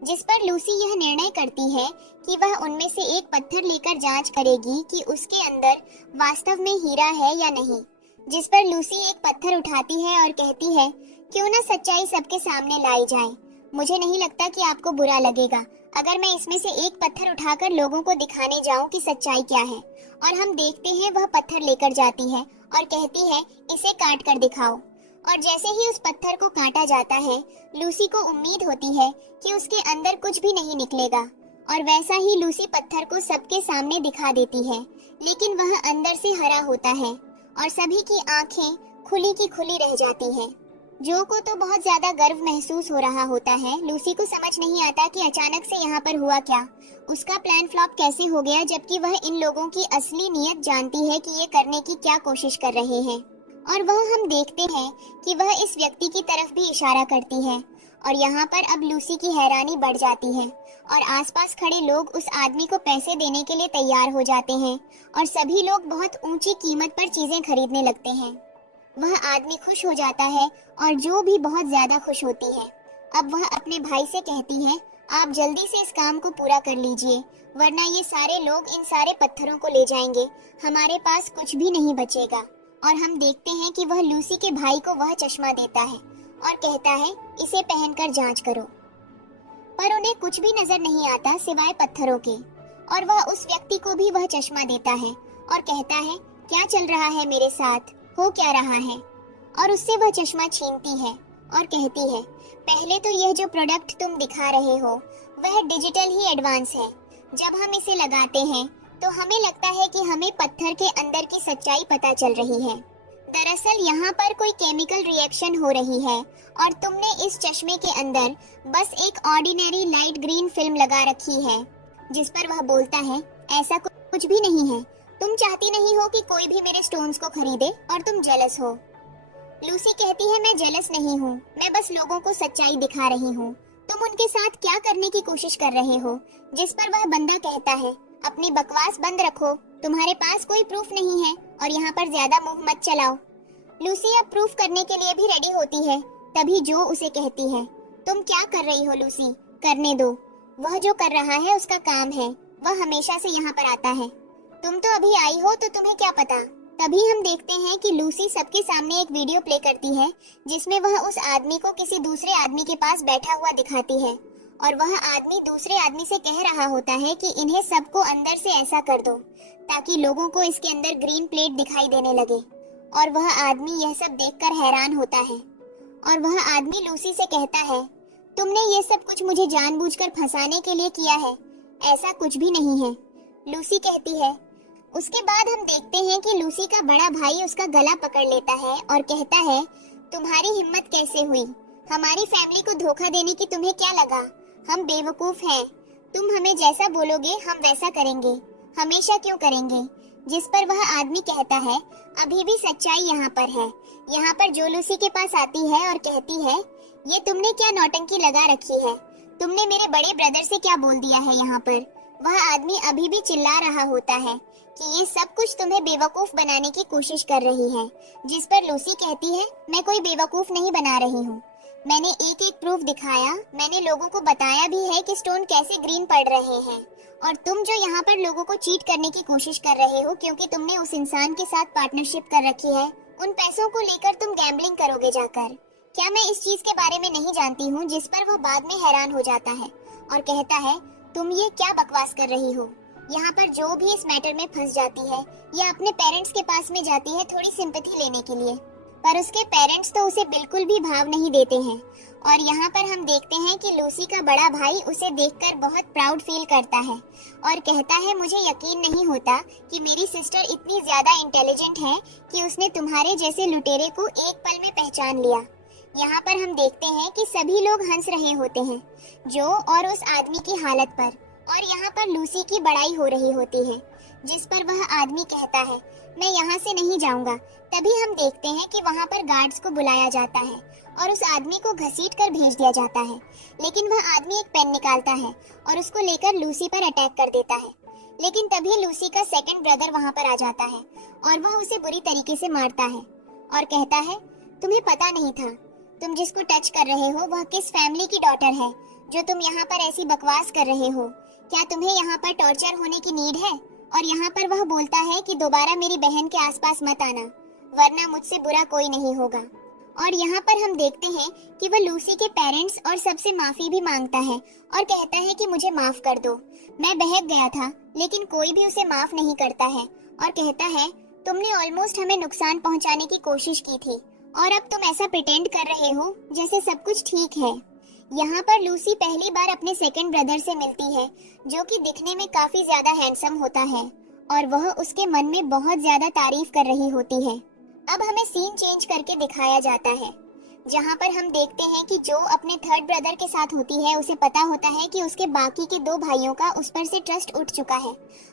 जिस पर लूसी यह निर्णय करती है कि वह उनमें से एक पत्थर लेकर जांच करेगी कि उसके अंदर वास्तव में हीरा है या नहीं। जिस पर लूसी एक पत्थर उठाती है और कहती है, क्यों ना सच्चाई सबके सामने लाई जाए, मुझे नहीं लगता कि आपको बुरा लगेगा अगर मैं इसमें से एक पत्थर उठाकर लोगों को दिखाने जाऊं कि सच्चाई क्या है। और हम देखते हैं वह पत्थर लेकर जाती है और कहती है, इसे काट कर दिखाओ। और जैसे ही उस पत्थर को काटा जाता है, लूसी को उम्मीद होती है कि उसके अंदर कुछ भी नहीं निकलेगा और वैसा ही लूसी पत्थर को सबके सामने दिखा देती है, लेकिन वह अंदर से हरा होता है और सभी की आंखें खुली की खुली रह जाती हैं। जो को तो बहुत ज्यादा गर्व महसूस हो रहा होता है। लूसी को समझ नहीं आता कि अचानक से यहाँ पर हुआ क्या, उसका प्लान फ्लॉप कैसे हो गया, जबकि वह इन लोगों की असली नीयत जानती है कि ये करने की क्या कोशिश कर रहे हैं। और वह हम देखते हैं कि वह इस व्यक्ति की तरफ भी इशारा करती है और यहाँ पर अब लूसी की हैरानी बढ़ जाती है और आसपास खड़े लोग उस आदमी को पैसे देने के लिए तैयार हो जाते हैं और सभी लोग बहुत ऊंची कीमत पर चीजें खरीदने लगते हैं। वह आदमी खुश हो जाता है और जो भी बहुत ज्यादा खुश होती है। अब वह अपने भाई से कहती है, आप जल्दी से इस काम को पूरा कर लीजिए, वरना ये सारे लोग इन सारे पत्थरों को ले जाएंगे, हमारे पास कुछ भी नहीं बचेगा। और हम देखते हैं कि वह लूसी के भाई को वह चश्मा देता है और कहता है, इसे पहनकर जांच करो। पर उन्हें कुछ भी नजर नहीं आता सिवाय पत्थरों के। और वह उस व्यक्ति को भी वह चश्मा देता है और कहता है, क्या चल रहा है मेरे साथ, हो क्या रहा है। और उससे वह चश्मा छीनती है और कहती है, पहले तो यह जो प्रोडक्ट तुम दिखा रहे हो वह डिजिटल ही एडवांस है। जब हम इसे लगाते हैं तो हमें लगता है कि हमें पत्थर के अंदर की सच्चाई पता चल रही है। दरअसल यहाँ पर कोई केमिकल रिएक्शन हो रही है और तुमने इस चश्मे के अंदर बस एक ऑर्डिनरी लाइट ग्रीन फिल्म लगा रखी है। जिस पर वह बोलता है, ऐसा कुछ भी नहीं है, तुम चाहती नहीं हो कि कोई भी मेरे स्टोन्स को खरीदे और तुम जेलस हो। लूसी कहती है, मैं जेलस नहीं हूँ, मैं बस लोगों को सच्चाई दिखा रही हूँ, तुम उनके साथ क्या करने की कोशिश कर रहे हो। जिस पर वह बंदा कहता है, अपनी बकवास बंद रखो, तुम्हारे पास कोई प्रूफ नहीं है और यहाँ पर ज्यादा मुंह मत चलाओ। लूसी अब प्रूफ करने के लिए भी रेडी होती है। तभी जो उसे कहती है, तुम क्या कर रही हो लूसी, करने दो, वह जो कर रहा है उसका काम है, वह हमेशा से यहाँ पर आता है, तुम तो अभी आई हो तो तुम्हें क्या पता। तभी हम देखते हैं कि लूसी सबके सामने एक वीडियो प्ले करती है जिसमें वह उस आदमी को किसी दूसरे आदमी के पास बैठा हुआ दिखाती है और वह आदमी दूसरे आदमी से कह रहा होता है कि इन्हें सबको अंदर से ऐसा कर दो ताकि लोगों को इसके अंदर ग्रीन प्लेट दिखाई देने लगे। और वह आदमी यह सब देखकर हैरान होता है और वह आदमी लूसी से कहता है, तुमने ये सब कुछ मुझे जानबूझकर फंसाने के लिए किया है, ऐसा कुछ भी नहीं है। लूसी कहती है। उसके बाद हम देखते हैं कि लूसी का बड़ा भाई उसका गला पकड़ लेता है और कहता है, तुम्हारी हिम्मत कैसे हुई, हमारी फैमिली को धोखा देने की तुम्हें क्या लगा, हम बेवकूफ हैं, तुम हमें जैसा बोलोगे हम वैसा करेंगे, हमेशा क्यों करेंगे। जिस पर वह आदमी कहता है, अभी भी सच्चाई यहाँ पर है। यहाँ पर जो लूसी के पास आती है और कहती है, ये तुमने क्या नौटंकी लगा रखी है, तुमने मेरे बड़े ब्रदर से क्या बोल दिया है यहाँ पर। वह आदमी अभी भी चिल्ला रहा होता है कि ये सब कुछ तुम्हें बेवकूफ बनाने की कोशिश कर रही है। जिस पर लूसी कहती है, मैं कोई बेवकूफ नहीं बना रही हूँ, मैंने एक एक प्रूफ दिखाया, मैंने लोगों को बताया भी है कि स्टोन कैसे ग्रीन पड़ रहे हैं। और तुम जो यहाँ पर लोगों को चीट करने की कोशिश कर रहे हो क्योंकि तुमने उस इंसान के साथ पार्टनरशिप कर रखी है, उन पैसों को लेकर तुम गैम्बलिंग करोगे जाकर। क्या मैं इस चीज के बारे में नहीं जानती हूँ। जिस पर वो बाद में हैरान हो जाता है और कहता है, तुम ये क्या बकवास कर रही हो। यहाँ पर जो भी इस मैटर में फंस जाती है या अपने पेरेंट्स के पास में जाती है थोड़ी सिंपैथी लेने के लिए, पर उसके पेरेंट्स तो उसे बिल्कुल भी भाव नहीं देते हैं और यहाँ पर हम देखते हैं कि लूसी का बड़ा भाई उसे देखकर बहुत प्राउड फील करता है और कहता है, मुझे यकीन नहीं होता कि मेरी सिस्टर इतनी ज्यादा इंटेलिजेंट है कि उसने तुम्हारे जैसे लुटेरे को एक पल में पहचान लिया। यहाँ पर हम देखते हैं कि सभी लोग हंस रहे होते हैं जो और उस आदमी की हालत पर, और यहाँ पर लूसी की बड़ाई हो रही होती है, जिस पर वह आदमी कहता है, मैं यहाँ से नहीं जाऊंगा। तभी हम देखते हैं कि वहाँ पर गार्ड्स को बुलाया जाता है और उस आदमी को घसीट कर भेज दिया जाता है, लेकिन वह आदमी एक पेन निकालता है और उसको लेकर लूसी पर अटैक कर देता है। लेकिन तभी लूसी का सेकंड ब्रदर वहाँ पर आ जाता है और वह उसे बुरी तरीके से मारता है और कहता है, तुम्हें पता नहीं था, तुम जिसको टच कर रहे हो वह किस फैमिली की डॉटर है जो तुम यहाँ पर ऐसी बकवास कर रहे हो। क्या तुम्हें यहाँ पर टॉर्चर होने की नीड है? और यहाँ पर वह बोलता है कि दोबारा मेरी बहन के आसपास मत आना, वरना मुझसे बुरा कोई नहीं होगा। और यहाँ पर हम देखते हैं कि वह लूसी के पेरेंट्स और सबसे माफी भी मांगता है और कहता है कि मुझे माफ कर दो, मैं बहक गया था। लेकिन कोई भी उसे माफ नहीं करता है और कहता है, तुमने ऑलमोस्ट हमें नुकसान पहुंचाने की कोशिश की थी और अब तुम ऐसा प्रिटेंड कर रहे हो जैसे सब कुछ ठीक है। यहाँ पर लूसी पहली बार अपने सेकंड ब्रदर से मिलती है जो कि दिखने में काफी ज्यादा हैंडसम होता है और वह उसके मन में बहुत ज्यादा तारीफ कर रही होती है। अब हमें सीन चेंज करके दिखाया जाता है जहाँ पर हम देखते हैं कि जो अपने थर्ड ब्रदर के साथ होती है उसे पता होता है कि उसके बाकी के दो भाइयों का उस पर से ट्रस्ट उठ चुका है।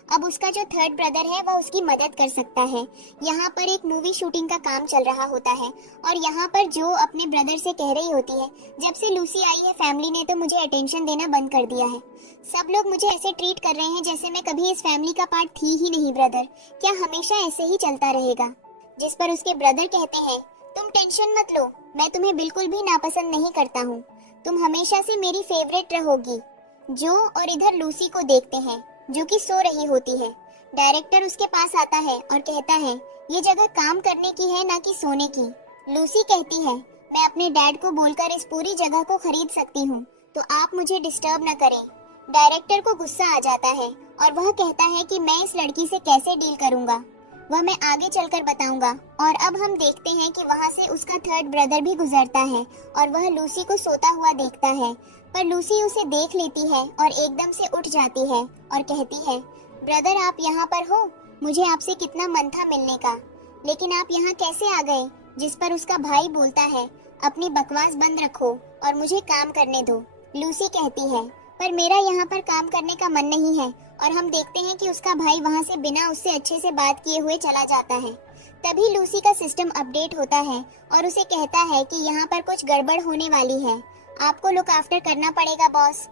अब उसका जो थर्ड ब्रदर है वह उसकी मदद कर सकता है। यहाँ पर एक मूवी शूटिंग का काम चल रहा होता है और यहाँ पर जो अपने ब्रदर से कह रही होती है, जब से लूसी आई है फैमिली ने तो मुझे अटेंशन देना बंद कर दिया है, सब लोग मुझे ऐसे ट्रीट कर रहे हैं जैसे मैं कभी इस फैमिली का पार्ट थी ही नहीं। ब्रदर, क्या हमेशा ऐसे ही चलता रहेगा? जिस पर उसके ब्रदर कहते हैं, तुम टेंशन मत लो, मैं तुम्हें बिल्कुल भी नापसंद नहीं करता हूँ, तुम हमेशा से मेरी फेवरेट रहोगी। जो और इधर लूसी को देखते हैं जो कि सो रही होती है। डायरेक्टर उसके पास आता है और कहता है, ये जगह काम करने की है ना कि सोने की। लूसी कहती है, मैं अपने डैड को बोलकर इस पूरी जगह को खरीद सकती हूँ, तो आप मुझे डिस्टर्ब न करें। डायरेक्टर को गुस्सा आ जाता है और वह कहता है कि मैं इस लड़की से कैसे डील करूँगा वह मैं आगे चलकर बताऊंगा। और अब हम देखते हैं कि वहाँ से उसका थर्ड ब्रदर भी गुजरता है और वह लूसी को सोता हुआ देखता है, पर लूसी उसे देख लेती है और एकदम से उठ जाती है और कहती है, ब्रदर आप यहाँ पर हो, मुझे आपसे कितना मन था मिलने का, लेकिन आप यहाँ कैसे आ गए? जिस पर उसका भाई बोलता है, अपनी बकवास बंद रखो और मुझे काम करने दो। लूसी कहती है, पर मेरा यहाँ पर काम करने का मन नहीं है। और हम देखते हैं कि उसका भाई वहाँ से बिना उससे अच्छे से बात किए हुए चला जाता है। तभी लूसी का सिस्टम अपडेट होता है और उसे कहता है कि यहाँ पर कुछ गड़बड़ होने वाली है, आपको लुक आफ्टर करना पड़ेगा बॉस।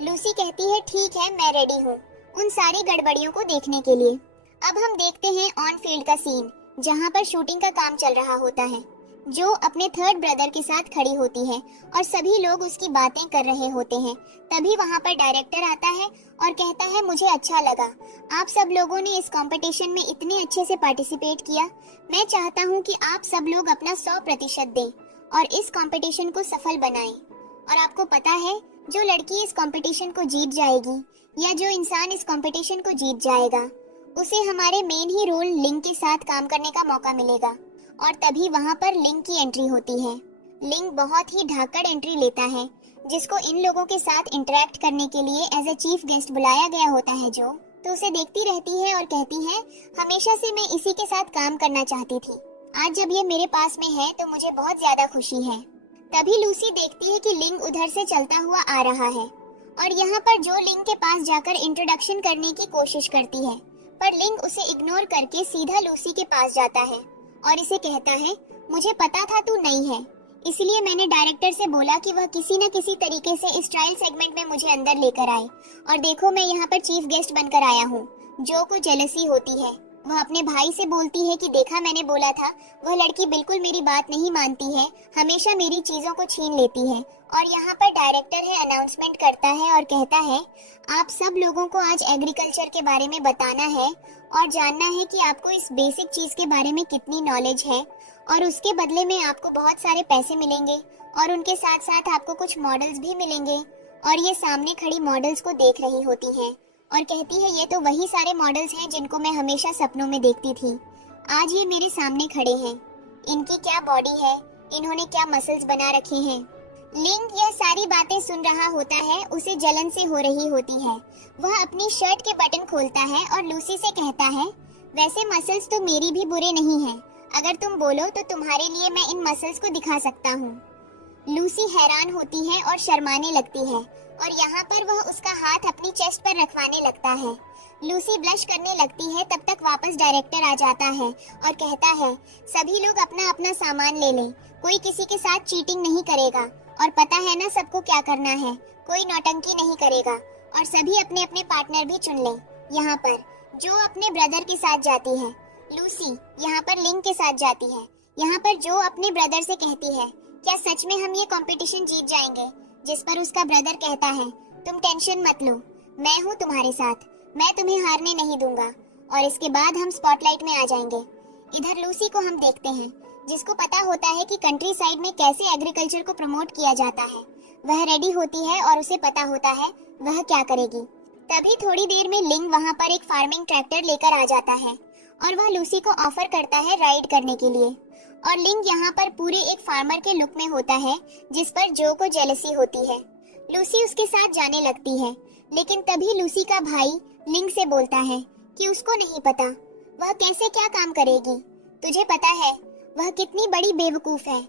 लूसी कहती है, ठीक है, मैं रेडी हूँ उन सारी गड़बड़ियों को देखने के लिए। अब हम देखते हैं ऑन फील्ड का सीन जहाँ पर शूटिंग का काम चल रहा होता है। जो अपने थर्ड ब्रदर के साथ खड़ी होती है और सभी लोग उसकी बातें कर रहे होते हैं। तभी वहाँ पर डायरेक्टर आता है और कहता है, मुझे अच्छा लगा, आप सब लोगों ने इस कंपटीशन में इतने अच्छे से पार्टिसिपेट किया। मैं चाहता हूँ कि आप सब लोग अपना 100% दें और इस कंपटीशन को सफल बनाएं। और आपको पता है, जो लड़की इस कंपटीशन को जीत जाएगी या जो इंसान इस कंपटीशन को जीत जाएगा, उसे हमारे मेन ही रोल लिंग के साथ काम करने का मौका मिलेगा। और तभी वहाँ पर लिंग की एंट्री होती है। लिंग बहुत ही धाकड़ एंट्री लेता है, जिसको इन लोगों के साथ इंटरेक्ट करने के लिए एज ए चीफ गेस्ट बुलाया गया होता है। जो तो उसे देखती रहती है और कहती है, हमेशा से मैं इसी के साथ काम करना चाहती थी, आज जब ये मेरे पास में है तो मुझे बहुत ज्यादा खुशी है। तभी लूसी देखती है कि लिंग उधर से चलता हुआ आ रहा है और यहाँ पर जो लिंग के पास जाकर इंट्रोडक्शन करने की कोशिश करती है, पर लिंग उसे इग्नोर करके सीधा लूसी के पास जाता है और इसे कहता है, मुझे पता था तू नहीं है, इसलिए मैंने डायरेक्टर से बोला कि वह किसी न किसी तरीके से इस ट्रायल सेगमेंट में मुझे अंदर लेकर आए। और देखो, मैं यहाँ पर चीफ गेस्ट बनकर आया हूँ। जो को जेलसी होती है, वह अपने भाई से बोलती है कि देखा, मैंने बोला था, वह लड़की बिल्कुल मेरी बात नहीं मानती है, हमेशा मेरी चीजों को छीन लेती है। और यहाँ पर डायरेक्टर है अनाउंसमेंट करता है और कहता है, आप सब लोगों को आज एग्रीकल्चर के बारे में बताना है और जानना है कि आपको इस बेसिक चीज के बारे में कितनी नॉलेज है, और उसके बदले में आपको बहुत सारे पैसे मिलेंगे और उनके साथ साथ आपको कुछ मॉडल्स भी मिलेंगे। और ये सामने खड़ी मॉडल्स को देख रही होती हैं और कहती है, ये तो वही सारे मॉडल्स हैं जिनको मैं हमेशा सपनों में देखती थी, आज ये मेरे सामने खड़े हैं। इनकी क्या बॉडी है, इन्होंने क्या मसल्स बना रखे हैं। लिंक यह सारी बातें सुन रहा होता है, उसे जलन से हो रही होती है। वह अपनी शर्ट के बटन खोलता है और लूसी से कहता है, वैसे मसल्स तो मेरी भी बुरे नहीं हैं। अगर तुम बोलो तो तुम्हारे लिए मैं इन मसल्स को दिखा सकता हूँ। लूसी हैरान होती है और शर्माने लगती है और यहाँ पर वह उसका हाथ अपनी चेस्ट पर रखवाने लगता है। लूसी ब्लश करने लगती है, तब तक वापस डायरेक्टर आ जाता है और कहता है, सभी लोग अपना अपना सामान ले लें, कोई किसी के साथ चीटिंग नहीं करेगा और पता है ना सबको क्या करना है, कोई नौटंकी नहीं करेगा और सभी अपने अपने पार्टनर भी चुन लें। यहाँ पर जो अपने ब्रदर के साथ जाती है, लूसी यहाँ पर लिंक के साथ जाती है। यहाँ पर जो अपने ब्रदर से कहती है, क्या सच में हम ये कंपटीशन जीत जाएंगे? जिस पर उसका ब्रदर कहता है, तुम टेंशन मत लो, मैं हूँ तुम्हारे साथ, मैं तुम्हें हारने नहीं दूंगा और इसके बाद हम स्पॉटलाइट में आ जाएंगे। इधर लूसी को हम देखते हैं, जिसको पता होता है कि कंट्री साइड में कैसे एग्रीकल्चर को प्रमोट किया जाता है। वह रेडी होती है और उसे पता होता है वह क्या करेगी। तभी थोड़ी देर में लिंग वहाँ पर एक फार्मिंग ट्रैक्टर लेकर आ जाता है और वह लूसी को ऑफर करता है राइड करने के लिए। और लिंग यहाँ पर पूरे एक फार्मर के लुक में होता है, जिस पर जो को जेलसी होती है। लूसी उसके साथ जाने लगती है, लेकिन तभी लूसी का भाई लिंग से बोलता है कि उसको नहीं पता वह कैसे क्या काम करेगी। तुझे पता है वह कितनी बड़ी बेवकूफ है।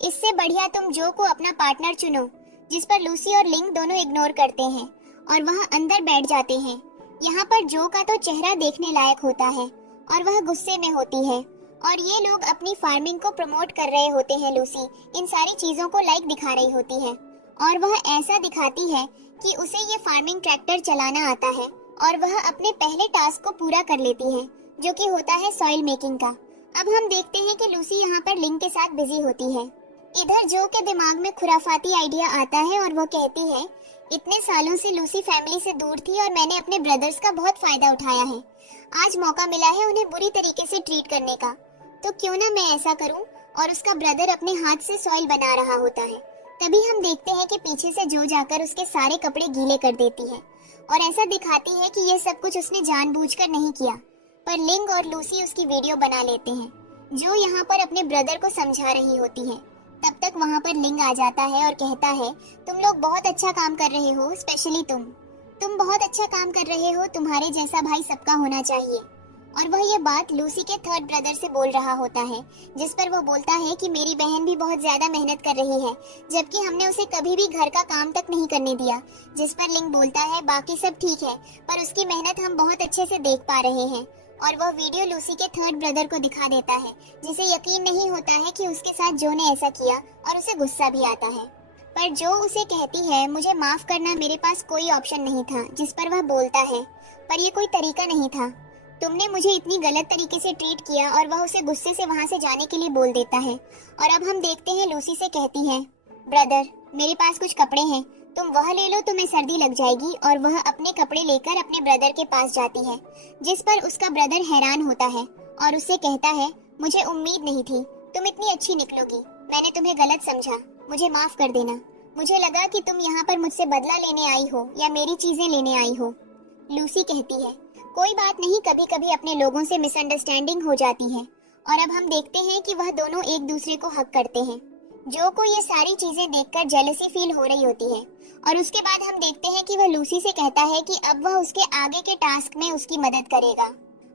इससे बढ़िया तुम जो को अपना पार्टनर चुनो। जिस पर लूसी और लिंग दोनों इग्नोर करते हैं और वह अंदर बैठ जाते हैं। यहाँ पर जो का तो चेहरा देखने लायक होता है और वह गुस्से में होती है और ये लोग अपनी फार्मिंग को प्रमोट कर रहे होते हैं। लूसी इन सारी चीजों को लाइक दिखा रही होती है और वह ऐसा दिखाती है कि उसे ये फार्मिंग ट्रैक्टर चलाना आता है और वह अपने पहले टास्क को पूरा कर लेती है, जो कि होता है सॉइल मेकिंग का। अब हम देखते हैं कि लूसी यहाँ पर लिंग के साथ बिजी होती है। इधर जो के दिमाग में खुराफाती आइडिया आता है और वो कहती है, इतने सालों से लूसी फैमिली से दूर थी और मैंने अपने ब्रदर्स का बहुत फायदा उठाया है। आज मौका मिला है उन्हें बुरी तरीके से ट्रीट करने का, तो क्यों ना मैं ऐसा करूं। और उसका ब्रदर अपने हाथ से सॉइल बना रहा होता है। तभी हम देखते हैं कि पीछे से जो जाकर उसके सारे कपड़े गीले कर देती है और ऐसा दिखाती है कि यह सब कुछ उसने जानबूझकर नहीं किया। पर लिंग और लूसी उसकी वीडियो बना लेते हैं। जो यहाँ पर अपने ब्रदर को समझा रही होती है। तब तक वहाँ पर लिंग आ जाता है और कहता है, तुम लोग बहुत अच्छा काम कर रहे हो, स्पेशली तुम बहुत अच्छा काम कर रहे हो, तुम्हारे जैसा भाई सबका होना चाहिए। और वह ये बात लूसी के थर्ड ब्रदर से बोल रहा होता है, जिस पर वो बोलता है कि मेरी बहन भी बहुत ज्यादा मेहनत कर रही है, जबकि हमने उसे कभी भी घर का काम तक नहीं करने दिया। जिस पर लिंग बोलता है, बाकी सब ठीक है, पर उसकी मेहनत हम बहुत अच्छे से देख पा रहे हैं। और वह वीडियो लूसी के थर्ड ब्रदर को दिखा देता है, जिसे यकीन नहीं होता है कि उसके साथ जो ने ऐसा किया और उसे गुस्सा भी आता है। पर जो उसे कहती है, मुझे माफ करना, मेरे पास कोई ऑप्शन नहीं था। जिस पर वह बोलता है, पर ये कोई तरीका नहीं था, तुमने मुझे इतनी गलत तरीके से ट्रीट किया। और वह उसे गुस्से से वहां से जाने के लिए बोल देता है। और अब हम देखते हैं लूसी से कहती है, ब्रदर मेरे पास कुछ कपड़े हैं, तुम वह ले लो, तुम्हें सर्दी लग जाएगी। और वह अपने कपड़े लेकर अपने ब्रदर के पास जाती है, जिस पर उसका ब्रदर हैरान होता है और उससे कहता है, मुझे उम्मीद नहीं थी तुम इतनी अच्छी निकलोगी, मैंने तुम्हें गलत समझा, मुझे माफ कर देना। मुझे लगा कि तुम यहाँ पर मुझसे बदला लेने आई हो या मेरी चीजें लेने आई हो। लूसी कहती है, कोई बात नहीं, कभी कभी अपने लोगों से मिसअंडरस्टैंडिंग हो जाती है। और अब हम देखते हैं कि वह दोनों एक दूसरे को हक करते हैं। जो को ये सारी चीजें देखकर जेलसी फील हो रही होती है और उसके बाद हम देखते हैं कि वह लूसी से कहता है कि अब वह उसके आगे के टास्क में उसकी मदद करेगा।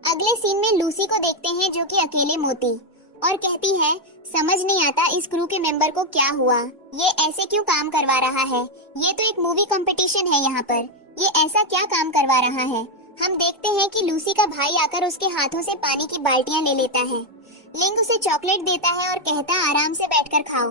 अगले सीन में लूसी को देखते हैं, जो कि अकेले मोती, और कहती है, समझ नहीं आता इस क्रू के मेंबर को क्या हुआ, ये ऐसे क्यों काम करवा रहा है, ये तो एक मूवी कंपटीशन है, यहाँ पर ये ऐसा क्या काम करवा रहा है। हम देखते हैं कि लूसी का भाई आकर उसके हाथों से पानी की बाल्टियां ले लेता है। लिंग उसे चॉकलेट देता है और कहता, आराम से बैठकर खाओ।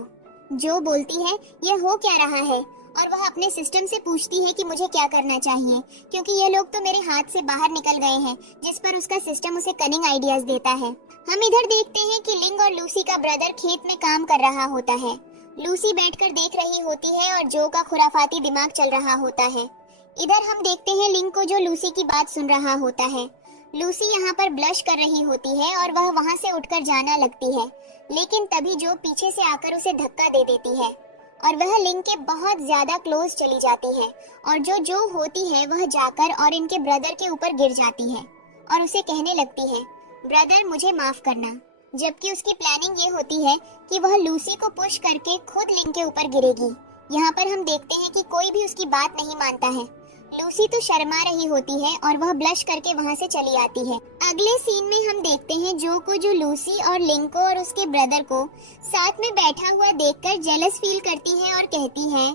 जो बोलती है, ये हो क्या रहा है, और वह अपने सिस्टम से पूछती है कि मुझे क्या करना चाहिए, क्योंकि ये लोग तो मेरे हाथ से बाहर निकल गए हैं। जिस पर उसका सिस्टम उसे कनिंग आइडियाज देता है। हम इधर देखते हैं कि लिंग और लूसी का ब्रदर खेत में काम कर रहा होता है। लूसी बैठकर देख रही होती है और जो का खुराफाती दिमाग चल रहा होता है। इधर हम देखते हैं लिंग को, जो लूसी की बात सुन रहा होता है। लूसी यहाँ पर ब्लश कर रही होती है और वह वहाँ से उठकर जाना लगती है, लेकिन तभी जो पीछे से आकर उसे धक्का दे देती है और वह लिंग के बहुत ज्यादा क्लोज चली जाती है। और जो होती है वह जाकर और इनके ब्रदर के ऊपर गिर जाती है और उसे कहने लगती है, ब्रदर मुझे माफ करना। जबकि उसकी प्लानिंग ये होती है कि वह लूसी को पुश करके खुद लिंग के ऊपर गिरेगी, यहाँ पर हम देखते हैं कि कोई भी उसकी बात नहीं मानता है। लूसी तो शर्मा रही होती है और वह ब्लश करके वहाँ से चली आती है। अगले सीन में हम देखते हैं जो को, जो लूसी और लिंक को और उसके ब्रदर को साथ में बैठा हुआ देखकर जेलस फील करती है और कहती है,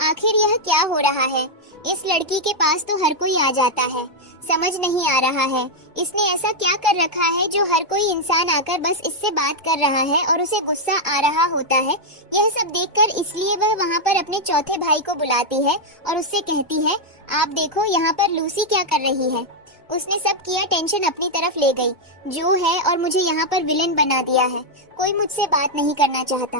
आखिर यह क्या हो रहा है? इस लड़की के पास तो हर कोई आ जाता है, समझ नहीं आ रहा है इसने ऐसा क्या कर रखा है जो हर कोई इंसान आकर बस इससे बात कर रहा है और उसे गुस्सा आ रहा होता है। यह सब देखकर इसलिए वह वहाँ पर अपने चौथे भाई को बुलाती है और उससे कहती है, आप देखो यहाँ पर लूसी क्या कर रही है। उसने सब किया टेंशन अपनी तरफ ले गई जो है और मुझे यहाँ पर विलेन बना दिया है। कोई मुझसे बात नहीं करना चाहता।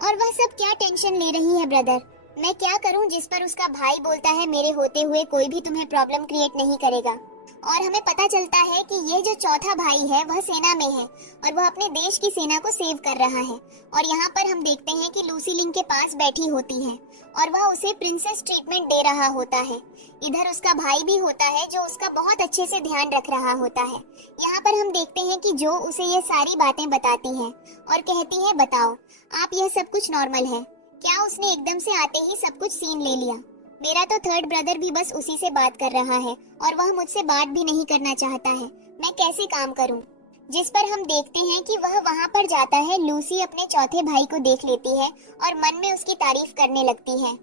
और वह सब क्या टेंशन ले रही है ब्रदर? मैं क्या करूं? जिस पर उसका भाई बोलता है, मेरे होते हुए कोई भी तुम्हें प्रॉब्लम क्रिएट नहीं करेगा। और हमें पता चलता है कि ये जो चौथा भाई है वह सेना में है और वह अपने देश की सेना को सेव कर रहा है। और यहाँ पर हम देखते हैं कि लूसी लिंक के पास बैठी होती है और वह उसे प्रिंसेस ट्रीटमेंट दे रहा होता है। इधर उसका भाई भी होता है जो उसका बहुत अच्छे से ध्यान रख रहा होता है। यहाँ पर हम देखते हैं कि जो उसे ये सारी बातें बताती है और कहती है, बताओ आप, यह सब कुछ नॉर्मल है क्या? उसने एकदम से आते ही सब कुछ सीन ले लिया। मेरा तो थर्ड ब्रदर भी बस उसी से बात कर रहा है और वह मुझसे बात भी नहीं करना चाहता है। मैं कैसे काम करूं? जिस पर हम देखते हैं कि वह वहां पर जाता है। लूसी अपने चौथे भाई को देख लेती है और मन में उसकी तारीफ करने लगती है।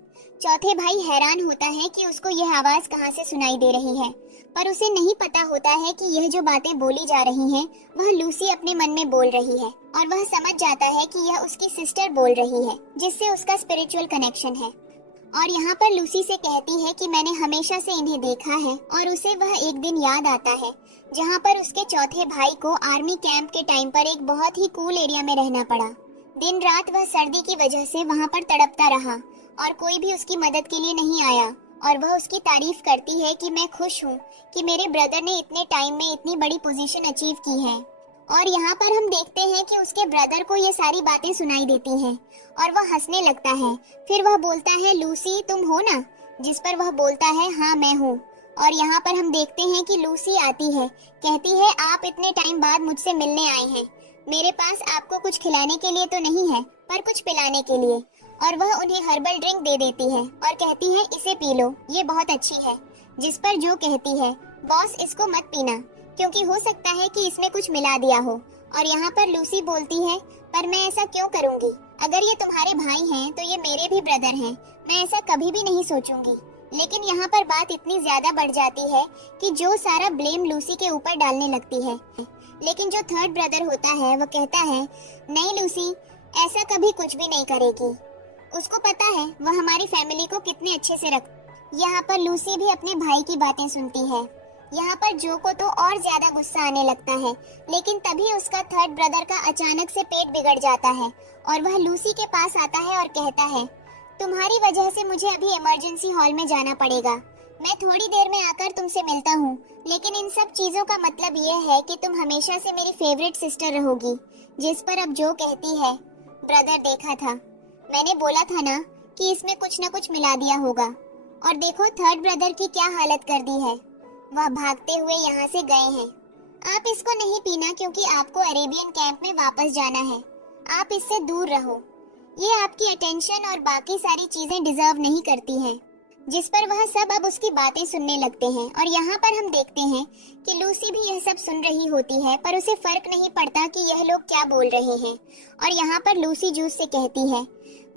चौथे भाई हैरान होता है कि उसको यह आवाज कहां से सुनाई दे रही है, पर उसे नहीं पता होता है कि यह जो बातें बोली जा रही हैं वह लूसी अपने मन में बोल रही है और वह समझ जाता है कि यह उसकी सिस्टर बोल रही है जिससे उसका स्पिरिचुअल कनेक्शन है। और यहाँ पर लूसी से कहती है कि मैंने हमेशा से इन्हें देखा है और उसे वह एक दिन याद आता है जहाँ पर उसके चौथे भाई को आर्मी कैंप के टाइम पर एक बहुत ही कूल एरिया में रहना पड़ा। दिन रात वह सर्दी की वजह से वहाँ पर तड़पता रहा और कोई भी उसकी मदद के लिए नहीं आया और वह उसकी तारीफ करती है कि मैं खुश हूँ कि मेरे ब्रदर ने इतने टाइम में इतनी बड़ी पोजीशन अचीव की है। और यहाँ पर हम देखते हैं कि उसके ब्रदर को ये सारी बातें सुनाई देती हैं और वह हंसने लगता है। फिर वह बोलता है, लूसी तुम हो ना? जिस पर वह बोलता है, हाँ मैं हूँ। और यहाँ पर हम देखते हैं कि लूसी आती है, कहती है, आप इतने टाइम बाद मुझसे मिलने आए हैं। मेरे पास आपको कुछ खिलाने के लिए तो नहीं है, पर कुछ पिलाने के लिए। और वह उन्हें हर्बल ड्रिंक दे देती है और कहती है, इसे पी लो, ये बहुत अच्छी है। जिस पर जो कहती है, बॉस इसको मत पीना क्योंकि हो सकता है कि इसमें कुछ मिला दिया हो। और यहाँ पर लूसी बोलती है, पर मैं ऐसा क्यों करूँगी? अगर ये तुम्हारे भाई हैं तो ये मेरे भी ब्रदर हैं, मैं ऐसा कभी भी नहीं सोचूंगी। लेकिन यहाँ पर बात इतनी ज्यादा बढ़ जाती है कि जो सारा ब्लेम लूसी के ऊपर डालने लगती है। लेकिन जो थर्ड ब्रदर होता है वो कहता है, नहीं लूसी, ऐसा कभी कुछ भी नहीं करेगी। उसको पता है वह हमारी फैमिली को कितने अच्छे से रख। यहाँ पर लूसी भी अपने भाई की बातें सुनती है। यहाँ पर जो को तो और ज्यादा गुस्सा आने लगता है, लेकिन तभी उसका थर्ड ब्रदर का अचानक से पेट बिगड़ जाता है और वह लूसी के पास आता है और कहता है, तुम्हारी वजह से मुझे अभी इमरजेंसी हॉल में जाना पड़ेगा। मैं थोड़ी देर में आकर तुमसे मिलता हूँ, लेकिन इन सब चीजों का मतलब यह है कि तुम हमेशा से मेरी फेवरेट सिस्टर रहोगी। जिस पर अब जो कहती है, ब्रदर देखा था, मैंने बोला था ना कि इसमें कुछ न कुछ मिला दिया होगा। और देखो थर्ड ब्रदर की क्या हालत कर दी है, वह भागते हुए यहाँ से गए हैं। आप इसको नहीं पीना क्योंकि आपको अरेबियन कैंप में वापस जाना है, आप इससे दूर रहो। ये आपकी अटेंशन और बाकी सारी चीजें डिजर्व नहीं करती हैं। जिस पर वह सब अब उसकी बातें सुनने लगते हैं। और यहाँ पर हम देखते हैं कि लूसी भी यह सब सुन रही होती है, पर उसे फर्क नहीं पड़ता कि यह लोग क्या बोल रहे हैं। और यहाँ पर लूसी जूस से कहती है,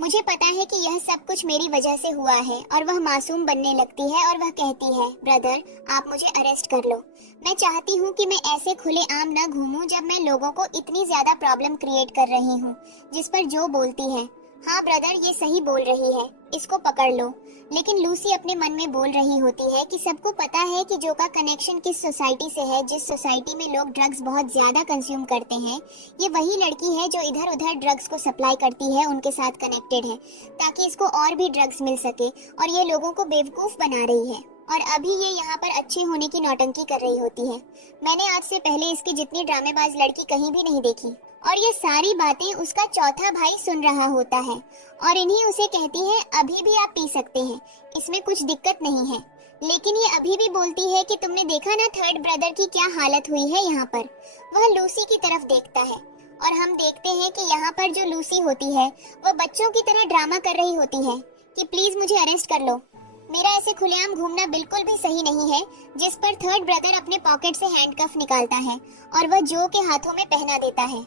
मुझे पता है कि यह सब कुछ मेरी वजह से हुआ है। और वह मासूम बनने लगती है और वह कहती है, ब्रदर आप मुझे अरेस्ट कर लो। मैं चाहती हूँ कि मैं ऐसे खुले आम न घूमूं जब मैं लोगों को इतनी ज्यादा प्रॉब्लम क्रिएट कर रही हूँ। जिस पर जो बोलती है, हाँ ब्रदर ये सही बोल रही है, इसको पकड़ लो। लेकिन लूसी अपने मन में बोल रही होती है कि सबको पता है कि जो का कनेक्शन किस सोसाइटी से है, जिस सोसाइटी में लोग ड्रग्स बहुत ज्यादा कंज्यूम करते हैं। ये वही लड़की है जो इधर उधर ड्रग्स को सप्लाई करती है, उनके साथ कनेक्टेड है ताकि इसको और भी ड्रग्स मिल सके और ये लोगों को बेवकूफ बना रही है। और अभी ये यहाँ पर अच्छे होने की नौटंकी कर रही होती है। मैंने आज से पहले इसकी जितनी ड्रामेबाज लड़की कहीं भी नहीं देखी। और ये सारी बातें उसका चौथा भाई सुन रहा होता है और इन्हीं उसे कहती है, अभी भी आप पी सकते हैं, इसमें कुछ दिक्कत नहीं है। लेकिन ये अभी भी बोलती है कि तुमने देखा ना थर्ड ब्रदर की क्या हालत हुई है। यहाँ पर वह लूसी की तरफ देखता है और हम देखते हैं कि यहाँ पर जो लूसी होती है वह बच्चों की तरह ड्रामा कर रही होती है कि प्लीज मुझे अरेस्ट कर लो। मेरा ऐसे खुलेआम घूमना बिल्कुल भी सही नहीं है। जिस पर थर्ड ब्रदर अपने पॉकेट से हैंडकफ निकालता है और वह जो के हाथों में पहना देता है।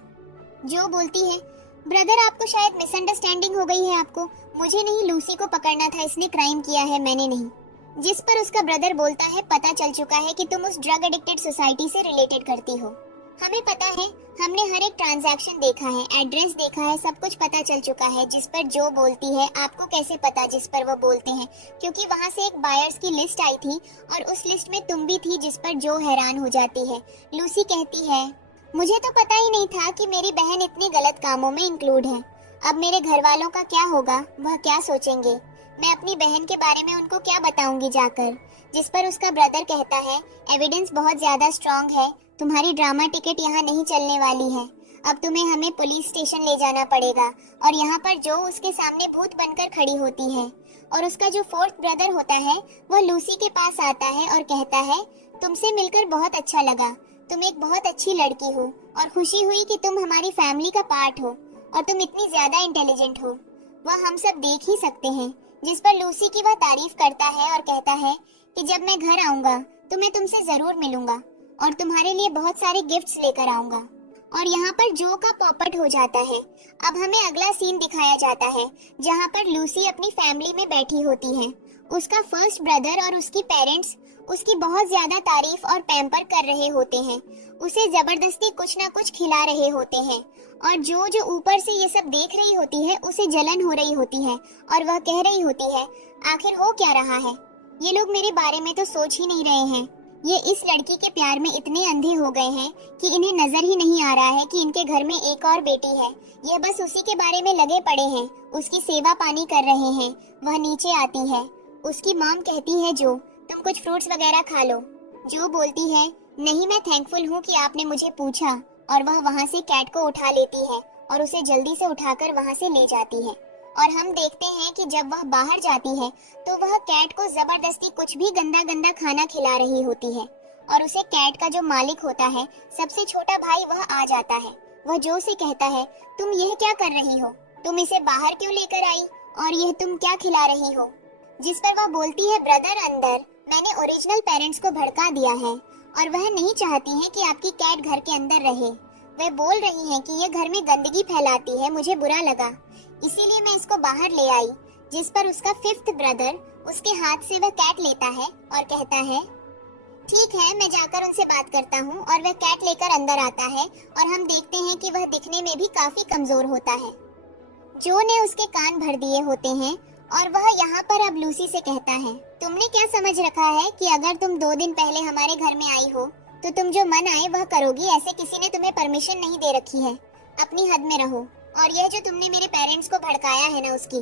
जो बोलती है, ब्रदर आपको शायद मिसअंडरस्टैंडिंग हो गई है। आपको मुझे नहीं, लूसी को पकड़ना था, इसने क्राइम किया है, मैंने नहीं। जिस पर उसका ब्रदर बोलता है, पता चल चुका है कि तुम उस ड्रग एडिक्टेड सोसाइटी से रिलेटेड करती हो। हमें पता है, हमने हर एक ट्रांजैक्शन देखा है, एड्रेस देखा है, सब कुछ पता चल चुका है। जिस पर जो बोलती है, आपको कैसे पता जिस पर वो बोलते हैं? क्योंकि वहाँ से एक बायर्स की लिस्ट आई थी और उस लिस्ट में तुम भी थी। जिस पर जो हैरान हो जाती है। लूसी कहती है, मुझे तो पता ही नहीं था कि मेरी बहन इतनी गलत कामों में इंक्लूड है। अब मेरे घर वालों का क्या होगा, वह क्या सोचेंगे? मैं अपनी बहन के बारे में उनको क्या बताऊंगी जाकर? जिस पर उसका ब्रदर कहता है, एविडेंस बहुत ज्यादा स्ट्रांग है, तुम्हारी ड्रामा टिकट यहाँ नहीं चलने वाली है। अब तुम्हें हमें पुलिस स्टेशन ले जाना पड़ेगा। और यहाँ पर जो उसके सामने भूत बनकर खड़ी होती है और उसका जो फोर्थ ब्रदर होता है वह लूसी के पास आता है और कहता है, तुमसे मिलकर बहुत अच्छा लगा, तुम एक बहुत अच्छी लड़की हो और खुशी हुई कि तुम हमारी फैमिली का पार्ट हो और तुम इतनी ज्यादा इंटेलिजेंट हो, वह हम सब देख ही सकते हैं। जिस पर लूसी की वह तारीफ करता है और कहता है कि जब मैं घर आऊंगा तो मैं तुमसे जरूर मिलूंगा और तुम्हारे लिए बहुत सारे गिफ्ट्स लेकर आऊंगा। और यहाँ पर जो का पॉपट हो जाता है। अब हमें अगला सीन दिखाया जाता है जहाँ पर लूसी अपनी फैमिली में बैठी होती है। उसका फर्स्ट ब्रदर और उसकी पेरेंट्स उसकी बहुत ज्यादा तारीफ और पैम्पर कर रहे होते हैं, उसे जबरदस्ती कुछ ना कुछ खिला रहे होते हैं। और जो ऊपर से ये सब देख रही होती है, उसे जलन हो रही होती है और वह कह रही होती है, आखिर हो क्या रहा है? ये लोग मेरे बारे में तो सोच ही नहीं रहे हैं। ये इस लड़की के प्यार में इतने अंधे हो गए हैं कि इन्हें नजर ही नहीं आ रहा है कि इनके घर में एक और बेटी है। ये बस उसी के बारे में लगे पड़े हैं, उसकी सेवा पानी कर रहे हैं। वह नीचे आती है, उसकी मॉम कहती है, जो तुम कुछ फ्रूट्स वगैरह खा लो। जो बोलती है, नहीं मैं थैंकफुल हूँ कि आपने मुझे पूछा। और वह वहाँ से कैट को उठा लेती है और उसे जल्दी से उठाकर वहाँ से ले जाती है। और हम देखते हैं कि जब वह बाहर जाती है तो वह कैट को जबरदस्ती कुछ भी गंदा गंदा खाना खिला रही होती है। और उसे कैट का जो मालिक होता है, सबसे छोटा भाई, वह आ जाता है। वह जो से कहता है, तुम यह क्या कर रही हो? तुम इसे बाहर क्यों लेकर आई और यह तुम क्या खिला रही हो? जिस पर वह बोलती है, ब्रदर अंदर, मैंने ओरिजिनल पेरेंट्स को भड़का दिया है और वह नहीं चाहती है कि आपकी कैट घर के अंदर रहे। वह बोल रही है कि यह घर में गंदगी फैलाती है, मुझे बुरा लगा, इसीलिए मैं इसको बाहर ले आई। जिस पर उसका फिफ्थ ब्रदर उसके हाथ से वह कैट लेता है और कहता है, ठीक है, मैं जाकर उनसे बात करता हूँ। और वह कैट लेकर अंदर आता है और हम देखते हैं कि वह दिखने में भी काफी कमजोर होता है। जो ने उसके कान भर दिए होते हैं और वह यहाँ पर अब लूसी से कहता है, तुमने क्या समझ रखा है कि अगर तुम 2 दिन पहले हमारे घर में आई हो तो तुम जो मन आए वह करोगी? ऐसे किसी ने तुम्हें परमिशन नहीं दे रखी है, अपनी हद में रहो। और यह जो तुमने मेरे पेरेंट्स को भड़काया है ना, उसकी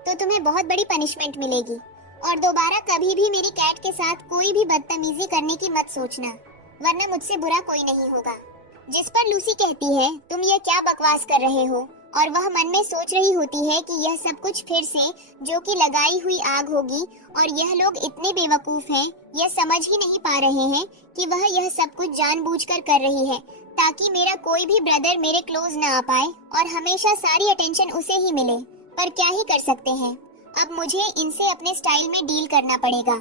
तो तुम्हें बहुत बड़ी पनिशमेंट मिलेगी। और दोबारा कभी भी मेरी कैट के साथ कोई भी बदतमीजी करने की मत सोचना, वरना मुझसे बुरा कोई नहीं होगा। जिस पर लूसी कहती है, तुम यह क्या बकवास कर रहे हो? और वह मन में सोच रही होती है कि यह सब कुछ फिर से जो कि लगाई हुई आग होगी और यह लोग इतने बेवकूफ हैं, यह समझ ही नहीं पा रहे हैं कि वह यह सब कुछ जानबूझकर कर रही है ताकि मेरा कोई भी ब्रदर मेरे क्लोज ना आ पाए और हमेशा सारी अटेंशन उसे ही मिले। पर क्या ही कर सकते हैं, अब मुझे इनसे अपने स्टाइल में डील करना पड़ेगा।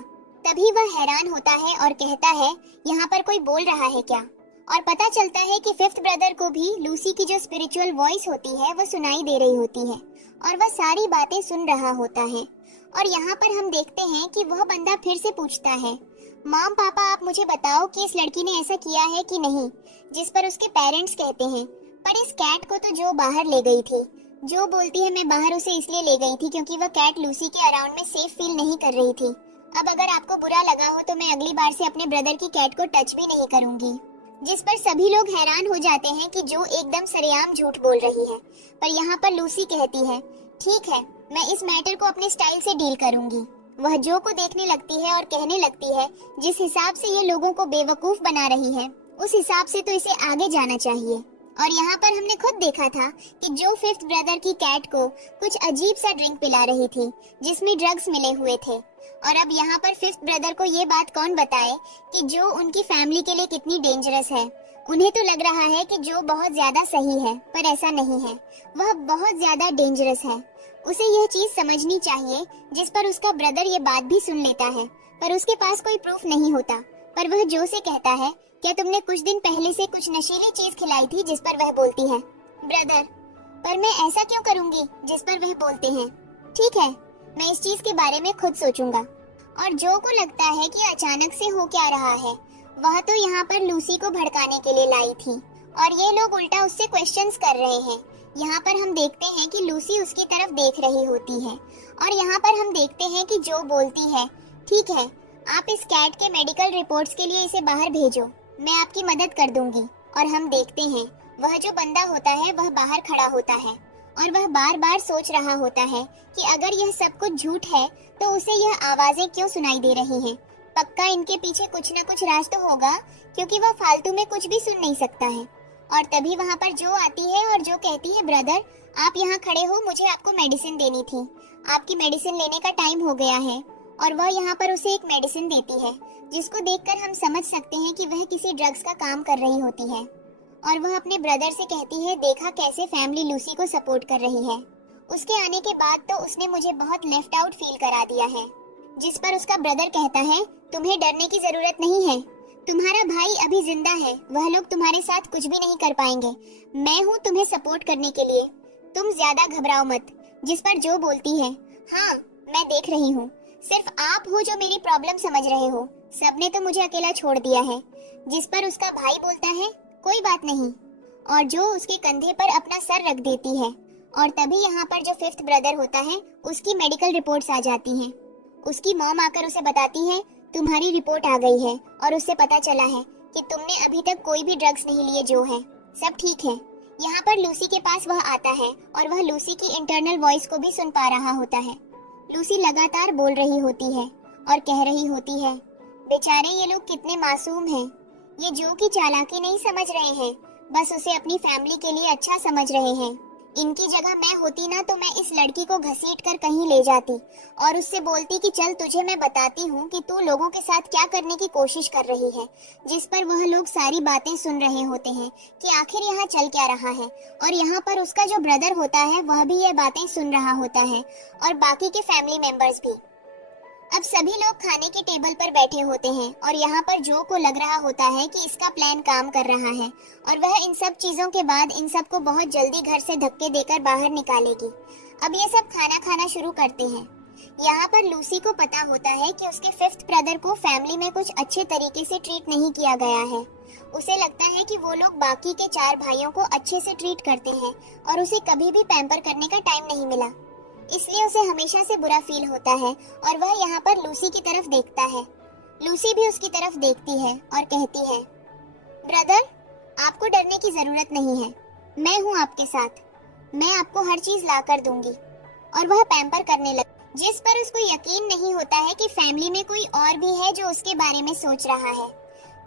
तभी वह हैरान होता है और कहता है, यहाँ पर कोई बोल रहा है क्या? और पता चलता है कि फिफ्थ ब्रदर को भी लूसी की जो स्पिरिचुअल वॉइस होती है वह सुनाई दे रही होती है और वह सारी बातें सुन रहा होता है। और यहाँ पर हम देखते हैं कि वह बंदा फिर से पूछता है, मॉम पापा आप मुझे बताओ कि इस लड़की ने ऐसा किया है कि नहीं? जिस पर उसके पेरेंट्स कहते हैं, पर इस कैट को तो जो बाहर ले गई थी। जो बोलती है, मैं बाहर उसे इसलिए ले गई थी क्योंकि वह कैट लूसी के अराउंड में सेफ फील नहीं कर रही थी। अब अगर आपको बुरा लगा हो तो मैं अगली बार से अपने ब्रदर की कैट को टच भी नहीं करूंगी। जिस पर सभी लोग हैरान हो जाते हैं कि जो एकदम सरेआम झूठ बोल रही है। पर यहाँ पर लूसी कहती है, ठीक है, मैं इस मैटर को अपने स्टाइल से डील करूंगी। वह जो को देखने लगती है और कहने लगती है, जिस हिसाब से ये लोगों को बेवकूफ बना रही है उस हिसाब से तो इसे आगे जाना चाहिए। और यहाँ पर हमने खुद देखा था कि जो फिफ्थ ब्रदर की कैट को कुछ अजीब सा ड्रिंक पिला रही थी जिसमें ड्रग्स मिले हुए थे। और अब यहाँ पर फिफ्थ ब्रदर को ये बात कौन बताए कि जो उनकी फैमिली के लिए कितनी डेंजरस है। उन्हें तो लग रहा है कि जो बहुत ज्यादा सही है, पर ऐसा नहीं है, वह बहुत ज्यादा डेंजरस है। उसे यह चीज समझनी चाहिए, जिस पर उसका ब्रदर ये बात भी सुन लेता है, पर उसके पास कोई प्रूफ नहीं होता। पर वह जो से कहता है, क्या तुमने कुछ दिन पहले से कुछ नशीली चीज खिलाई थी? जिस पर वह बोलती है, ब्रदर, पर मैं ऐसा क्यों करूंगी? जिस पर वह बोलते हैं, ठीक है, मैं इस चीज के बारे में खुद सोचूंगा। और जो को लगता है कि अचानक से हो क्या रहा है, वह तो यहाँ पर लूसी को भड़काने के लिए लाई थी, और ये लोग उल्टा उससे क्वेश्चंस कर रहे हैं। यहाँ पर हम देखते हैं कि लूसी उसकी तरफ देख रही होती है, और यहाँ पर हम देखते हैं कि जो बोलती है, ठीक है, आप इस कैट के मेडिकल रिपोर्ट्स के लिए इसे बाहर भेजो, मैं आपकी मदद कर दूंगी। और हम देखते हैं वह जो बंदा होता है वह बाहर खड़ा होता है, और वह बार बार सोच रहा होता है कि अगर यह सब कुछ झूठ है तो उसे यह आवाजें क्यों सुनाई दे रही हैं। पक्का इनके पीछे कुछ न कुछ राज तो होगा, क्योंकि वह फालतू में कुछ भी सुन नहीं सकता है। और तभी वहाँ पर जो आती है और जो कहती है, ब्रदर आप यहाँ खड़े हो, मुझे आपको मेडिसिन देनी थी, आपकी मेडिसिन लेने का टाइम हो गया है। और वह यहाँ पर उसे एक मेडिसिन देती है, जिसको देखकर हम समझ सकते हैं कि वह किसी ड्रग्स का काम कर रही होती है। और वह अपने ब्रदर से कहती है, देखा कैसे फैमिली लूसी को सपोर्ट कर रही है। उसके आने के बाद तो उसने मुझे बहुत लेफ्ट आउट फील करा दिया है। जिस पर उसका ब्रदर कहता है, तुम्हें डरने की जरूरत नहीं है, तुम्हारा भाई अभी जिंदा है, वह लोग तुम्हारे साथ कुछ भी नहीं कर पाएंगे, मैं हूँ तुम्हें सपोर्ट करने के लिए, तुम ज्यादा घबराओ मत। जिस पर जो बोलती है, हाँ मैं देख रही हूँ, सिर्फ आप हो जो मेरी प्रॉब्लम समझ रहे हो, सबने तो मुझे अकेला छोड़ दिया है। जिस पर उसका भाई बोलता है, कोई बात नहीं, और जो उसके कंधे पर अपना सर रख देती है। और तभी यहाँ पर जो फिफ्थ ब्रदर होता है, उसकी मेडिकल रिपोर्ट्स आ जाती हैं। उसकी मॉम आकर उसे बताती है, तुम्हारी रिपोर्ट आ गई है और उससे पता चला है कि तुमने अभी तक कोई भी ड्रग्स नहीं लिए, जो है सब ठीक है। यहाँ पर लूसी के पास वह आता है और वह लूसी की इंटरनल वॉइस को भी सुन पा रहा होता है। लूसी लगातार बोल रही होती है और कह रही होती है, बेचारे ये लोग कितने मासूम हैं, ये जो की चालाकी नहीं समझ रहे हैं, बस उसे अपनी फैमिली के लिए अच्छा समझ रहे हैं। इनकी जगह मैं होती ना तो मैं इस लड़की को घसीट कर कहीं ले जाती और उससे बोलती कि चल तुझे मैं बताती हूँ कि तू लोगों के साथ क्या करने की कोशिश कर रही है। जिस पर वह लोग सारी बातें सुन रहे होते हैं कि आखिर यहाँ चल क्या रहा है, और यहाँ पर उसका जो ब्रदर होता है वह भी ये बातें सुन रहा होता है, और बाकी के फैमिली मेंबर्स भी। अब सभी लोग खाने के टेबल पर बैठे होते हैं और यहाँ पर जो को लग रहा होता है कि इसका प्लान काम कर रहा है, और वह इन सब चीजों के बाद इन सबको बहुत जल्दी घर से धक्के देकर बाहर निकालेगी। अब ये सब खाना खाना शुरू करते हैं। यहाँ पर लूसी को पता होता है कि उसके फिफ्थ ब्रदर को फैमिली में कुछ अच्छे तरीके से ट्रीट नहीं किया गया है। उसे लगता है कि वो लोग बाकी के 4 भाइयों को अच्छे से ट्रीट करते हैं और उसे कभी भी पैम्पर करने का टाइम नहीं मिला, इसलिए उसे हमेशा से बुरा फील होता है। और वह यहाँ पर लूसी की तरफ देखता है। लूसी भी उसकी तरफ देखती है और कहती है, ब्रदर आपको डरने की जरूरत नहीं है, मैं हूँ आपके साथ, मैं आपको हर चीज ला कर दूंगी। और वह पैम्पर करने लग, जिस पर उसको यकीन नहीं होता है कि फैमिली में कोई और भी है जो उसके बारे में सोच रहा है।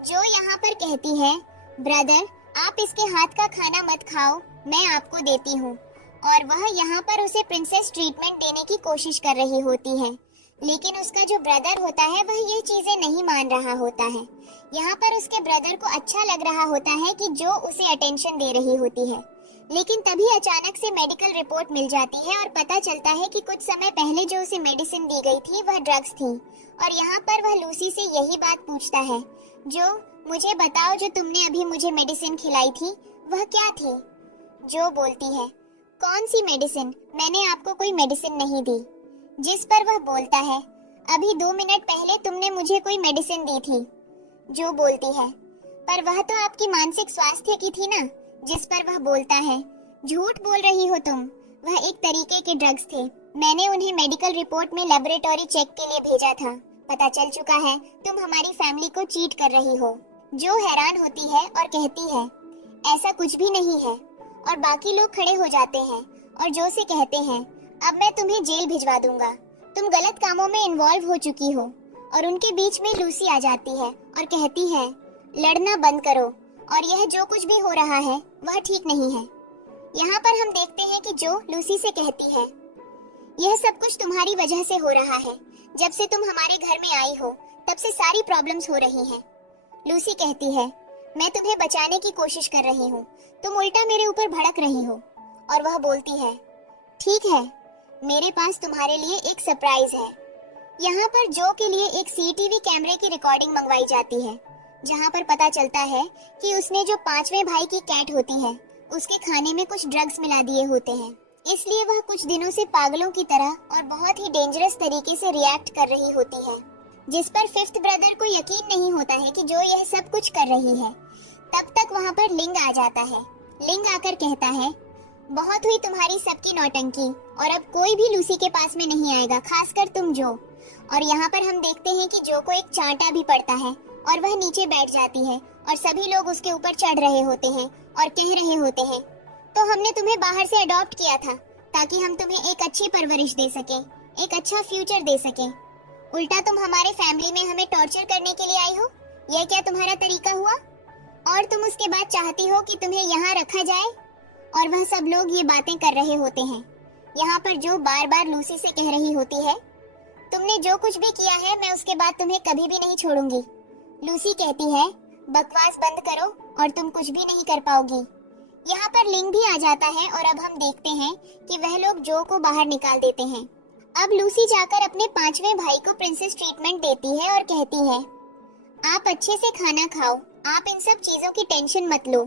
जो यहाँ पर कहती है, ब्रदर आप इसके हाथ का खाना मत खाओ, मैं आपको देती हूँ। और वह यहाँ पर उसे प्रिंसेस ट्रीटमेंट देने की कोशिश कर रही होती है, लेकिन उसका जो ब्रदर होता है वह ये चीजें नहीं मान रहा होता है। यहाँ पर उसके ब्रदर को अच्छा लग रहा होता है कि जो उसे अटेंशन दे रही होती है, लेकिन तभी अचानक से मेडिकल रिपोर्ट मिल जाती है और पता चलता है कि कुछ समय पहले जो उसे मेडिसिन दी गई थी वह ड्रग्स थी। और यहाँ पर वह लूसी से यही बात पूछता है, जो मुझे बताओ, जो तुमने अभी मुझे मेडिसिन खिलाई थी वह क्या थी? जो बोलती है, कौन सी मेडिसिन, मैंने आपको कोई मेडिसिन नहीं दी। जिस पर वह बोलता है, अभी 2 मिनट पहले तुमने मुझे कोई मेडिसिन दी थी। जो बोलती है, पर वह तो आपकी मानसिक स्वास्थ्य की थी ना। जिस पर वह बोलता है, झूठ बोल रही हो तुम, वह एक तरीके के ड्रग्स थे, मैंने उन्हें मेडिकल रिपोर्ट में लेबोरेटरी चेक के लिए भेजा था, पता चल चुका है तुम हमारी फैमिली को चीट कर रही हो। जो हैरान होती है और कहती है, ऐसा कुछ भी नहीं है। और बाकी लोग खड़े हो जाते हैं और जो से कहते हैं, अब मैं तुम्हें जेल भिजवा दूंगा, तुम गलत कामों में इन्वॉल्व हो चुकी हो। और उनके बीच में लूसी आ जाती है और कहती है, लड़ना बंद करो, और यह जो कुछ भी हो रहा है वह ठीक नहीं है। यहाँ पर हम देखते हैं कि जो लूसी से कहती है, यह सब कुछ तुम्हारी वजह से हो रहा है, जब से तुम हमारे घर में आई हो तब से सारी प्रॉब्लम्स हो रही हैं। लूसी कहती है, मैं तुम्हें बचाने की कोशिश कर रही हूँ, तुम उल्टा मेरे ऊपर भड़क रही हो। और वह बोलती है, ठीक है, मेरे पास तुम्हारे लिए एक सरप्राइज है। यहाँ पर जो के लिए एक सीसीटीवी कैमरे की रिकॉर्डिंग मंगवाई जाती है, जहाँ पर पता चलता है कि उसने जो पांचवें भाई की कैट होती है, उसके खाने में कुछ ड्रग्स मिला दिए होते हैं। इसलिए वह कुछ दिनों से पागलों की तरह और बहुत ही डेंजरस तरीके से रिएक्ट कर रही होती है, जिस पर फिफ्थ ब्रदर को यकीन नहीं होता है कि जो यह सब कुछ कर रही है। तब तक वहाँ पर लिंग आ जाता है। लिंग आकर कहता है, बहुत हुई तुम्हारी सबकी नौटंकी, और अब कोई भी लूसी के पास में नहीं आएगा, खासकर तुम जो। और यहाँ पर हम देखते हैं कि जो को एक चांटा भी पड़ता है और वह नीचे बैठ जाती है और सभी लोग उसके ऊपर चढ़ रहे होते हैं और कह रहे होते हैं, तो हमने तुम्हें बाहर से अडॉप्ट किया था ताकि हम तुम्हें एक अच्छी परवरिश दे सकें, एक अच्छा फ्यूचर दे सकें। उल्टा तुम हमारे फैमिली में हमें टॉर्चर करने के लिए आई हो। यह क्या तुम्हारा तरीका हुआ? और तुम उसके बाद चाहती हो कि तुम्हें यहाँ रखा जाए। और वह सब लोग ये बातें कर रहे होते हैं। यहाँ पर जो बार बार लूसी से कह रही होती है, तुमने जो कुछ भी किया है मैं उसके बाद तुम्हें कभी भी नहीं छोड़ूंगी। लूसी कहती है, बकवास बंद करो और तुम कुछ भी नहीं कर पाओगी। यहाँ पर लिंग भी आ जाता है और अब हम देखते हैं कि वह लोग जो को बाहर निकाल देते हैं। अब लूसी जाकर अपने पांचवें भाई को प्रिंसेस ट्रीटमेंट देती है और कहती है, आप अच्छे से खाना खाओ, आप इन सब चीजों की टेंशन मत लो।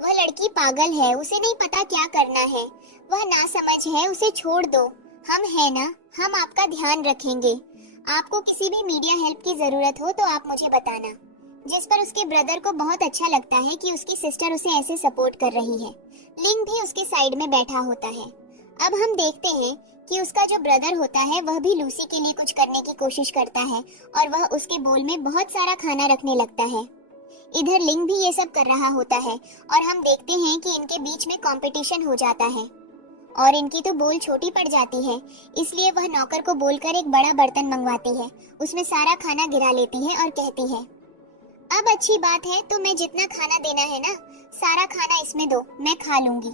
वह लड़की पागल है, उसे नहीं पता क्या करना है, वह नासमझ है, उसे छोड़ दो। हम है ना, हम आपका ध्यान रखेंगे। आपको किसी भी मीडिया हेल्प की जरूरत हो तो आप मुझे बताना। जिस पर उसके ब्रदर को बहुत अच्छा लगता है कि उसकी सिस्टर उसे ऐसे सपोर्ट कर रही है। लिंग भी उसके साइड में बैठा होता है। अब हम देखते हैं कि उसका जो ब्रदर होता है वह भी लूसी के लिए कुछ करने की कोशिश करता है और वह उसके बोल में बहुत सारा खाना रखने लगता है। इधर लिंग भी ये सब कर रहा होता है और हम देखते हैं कि इनके बीच में कंपटीशन हो जाता है और इनकी तो बोल छोटी पड़ जाती है। इसलिए वह नौकर को बोलकर एक बड़ा बर्तन मंगवाती है, उसमें सारा खाना गिरा लेती है और कहती है, अब अच्छी बात है, तो मैं जितना खाना देना है ना, सारा खाना इसमें दो, मैं खा लूंगी।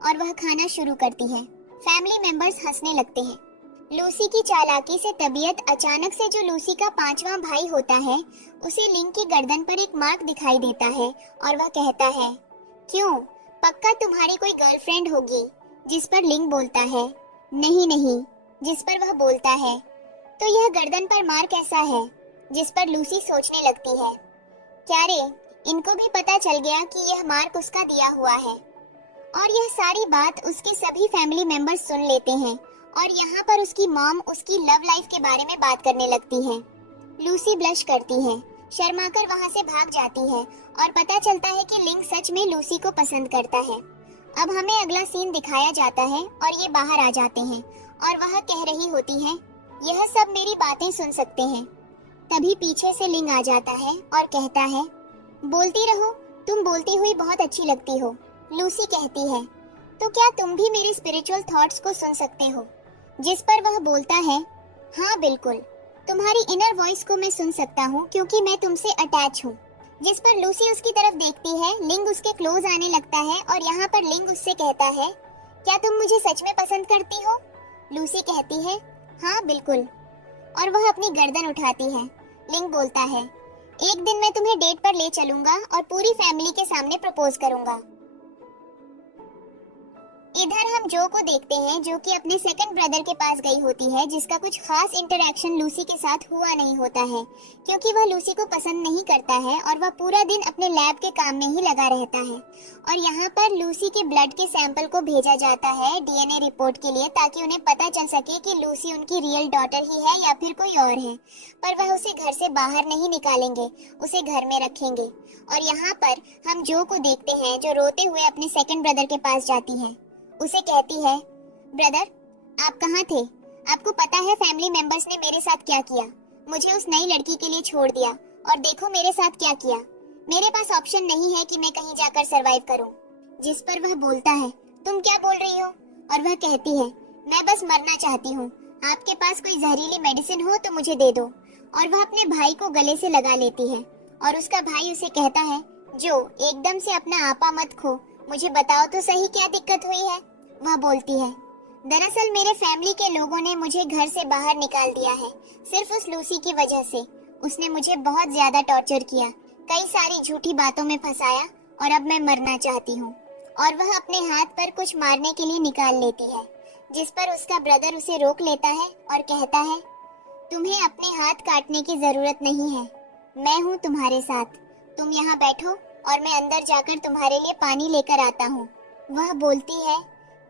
और वह खाना शुरू करती है। फैमिली मेंबर्स हंसने लगते हैं। लूसी की चालाकी से तबीयत अचानक से जो लूसी का पांचवा भाई होता है, उसे लिंग की गर्दन पर एक मार्क दिखाई देता है और वह कहता है, क्यों, पक्का तुम्हारी कोई गर्लफ्रेंड होगी। जिस पर लिंग बोलता है, नहीं नहीं। जिस पर वह बोलता है, तो यह गर्दन पर मार्क ऐसा है। जिस पर लूसी सोचने लगती है, क्या रे, इनको भी पता चल गया कि यह मार्क उसका दिया हुआ है। और यह सारी बात उसके सभी फैमिली मेंबर्स सुन लेते हैं और यहाँ पर उसकी मॉम उसकी लव लाइफ के बारे में बात करने लगती है। लूसी ब्लश करती है, शर्माकर वहाँ से भाग जाती है और पता चलता है कि लिंग सच में लूसी को पसंद करता है। अब हमें अगला सीन दिखाया जाता है और ये बाहर आ जाते हैं और वह कह रही होती है, यह सब मेरी बातें सुन सकते हैं। तभी पीछे से लिंग आ जाता है और कहता है, बोलती रहो, तुम बोलती हुई बहुत अच्छी लगती हो। लूसी कहती है, तो क्या तुम भी मेरे स्पिरिचुअल थॉट्स को सुन सकते हो। जिस पर वह बोलता है, हाँ बिल्कुल, तुम्हारी इनर वॉइस को मैं सुन सकता हूँ क्योंकि मैं तुमसे अटैच हूँ। जिस पर लूसी उसकी तरफ देखती है, लिंग उसके क्लोज आने लगता है और यहाँ पर लिंग उससे कहता है, क्या तुम मुझे सच में पसंद करती हो। लूसी कहती है, हाँ बिल्कुल, और वह अपनी गर्दन उठाती है। लिंग बोलता है, एक दिन मैं तुम्हें डेट पर ले चलूंगा और पूरी फैमिली के सामने प्रपोज करूंगा। इधर हम जो को देखते हैं, जो कि अपने सेकंड ब्रदर के पास गई होती है, जिसका कुछ खास इंटरेक्शन लूसी के साथ हुआ नहीं होता है क्योंकि वह लूसी को पसंद नहीं करता है और वह पूरा दिन अपने लैब के काम में ही लगा रहता है। और यहाँ पर लूसी के ब्लड के सैंपल को भेजा जाता है डीएनए रिपोर्ट के लिए, ताकि उन्हें पता चल सके कि लूसी उनकी रियल डॉटर ही है या फिर कोई और है। पर वह उसे घर से बाहर नहीं निकालेंगे, उसे घर में रखेंगे। और यहाँ पर हम जो को देखते हैं, जो रोते हुए अपने सेकंड ब्रदर के पास जाती है। उसे कहती है, ब्रदर आप कहाँ थे? आपको पता है फैमिली मेंबर्स ने मेरे साथ क्या किया? मुझे उस नई लड़की के लिए छोड़ दिया और देखो मेरे साथ क्या किया। मेरे पास ऑप्शन नहीं है कि मैं कहीं जाकर सरवाइव करूं। जिस पर वह बोलता है, तुम क्या बोल रही हो? और वह कहती है, मैं बस मरना चाहती हूँ, आपके पास कोई जहरीली मेडिसिन हो तो मुझे दे दो। और वह अपने भाई को गले से लगा लेती है और उसका भाई उसे कहता है, जो एकदम से अपना आपा मत खो, मुझे बताओ तो सही क्या दिक्कत हुई है। वह बोलती है, दरअसल मेरे फैमिली के लोगों ने मुझे घर से बाहर निकाल दिया है, सिर्फ उस लूसी की वजह से। उसने मुझे बहुत ज्यादा टॉर्चर किया, कई सारी झूठी बातों में फंसाया और अब मैं मरना चाहती हूँ। और वह अपने हाथ पर कुछ मारने के लिए निकाल लेती है। जिस पर उसका ब्रदर उसे रोक लेता है और कहता है, तुम्हें अपने हाथ काटने की जरूरत नहीं है, मैं हूँ तुम्हारे साथ, तुम यहाँ बैठो और मैं अंदर जाकर तुम्हारे लिए पानी लेकर आता हूँ। वह बोलती है,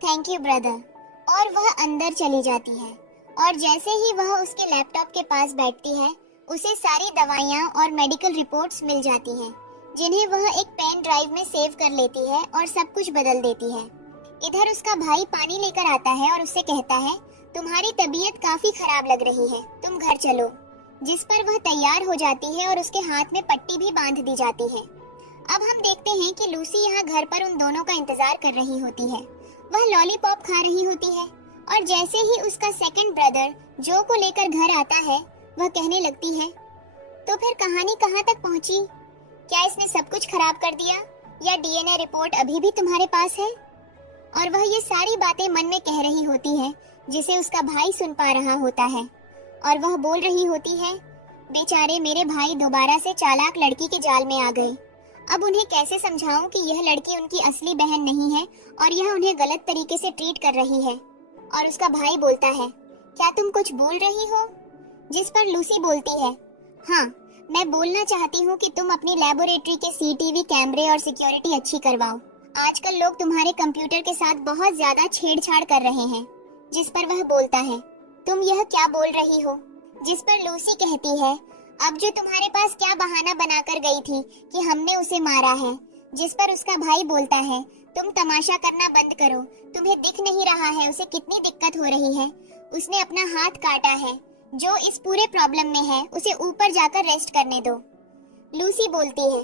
थैंक यू ब्रदर, और वह अंदर चली जाती है। और जैसे ही वह उसके लैपटॉप के पास बैठती है, उसे सारी दवाइयाँ और मेडिकल रिपोर्ट्स मिल जाती हैं, जिन्हें वह एक पेन ड्राइव में सेव कर लेती है और सब कुछ बदल देती है। इधर उसका भाई पानी लेकर आता है और उससे कहता है, तुम्हारी तबीयत काफी खराब लग रही है, तुम घर चलो। जिस पर वह तैयार हो जाती है और उसके हाथ में पट्टी भी बांध दी जाती है। अब हम देखते हैं कि लूसी यहाँ घर पर उन दोनों का इंतजार कर रही होती है। वह लॉलीपॉप खा रही होती है और जैसे ही उसका सेकंड ब्रदर जो को लेकर घर आता है, वह कहने लगती है, तो फिर कहानी कहाँ तक पहुँची? क्या इसने सब कुछ खराब कर दिया, या डीएनए रिपोर्ट अभी भी तुम्हारे पास है? और वह ये सारी बातें मन में कह रही होती है, जिसे उसका भाई सुन पा रहा होता है। और वह बोल रही होती है, बेचारे मेरे भाई दोबारा से चालाक लड़की के जाल में आ गए। अब उन्हें कैसे समझाऊं कि यह लड़की उनकी असली बहन नहीं है और यह उन्हें गलत तरीके से ट्रीट कर रही है। और उसका भाई बोलता है, क्या तुम कुछ बोल रही हो? जिस पर लूसी बोलती है, हाँ, मैं बोलना चाहती हूँ कि तुम अपनी लैबोरेटरी के सीसीटीवी कैमरे और सिक्योरिटी अच्छी करवाओ। आजकल लोग तुम्हारे कंप्यूटर के साथ बहुत ज्यादा छेड़छाड़ कर रहे हैं। जिस पर वह बोलता है, तुम यह क्या बोल रही हो? जिस पर लूसी कहती है, अब जो तुम्हारे पास क्या बहाना बनाकर गई थी कि हमने उसे मारा है। जिस पर उसका भाई बोलता है, तुम तमाशा करना बंद करो, तुम्हें दिख नहीं रहा है उसे कितनी दिक्कत हो रही है। उसने अपना हाथ काटा है, जो इस पूरे प्रॉब्लम में है उसे ऊपर जाकर रेस्ट करने दो। लूसी बोलती है,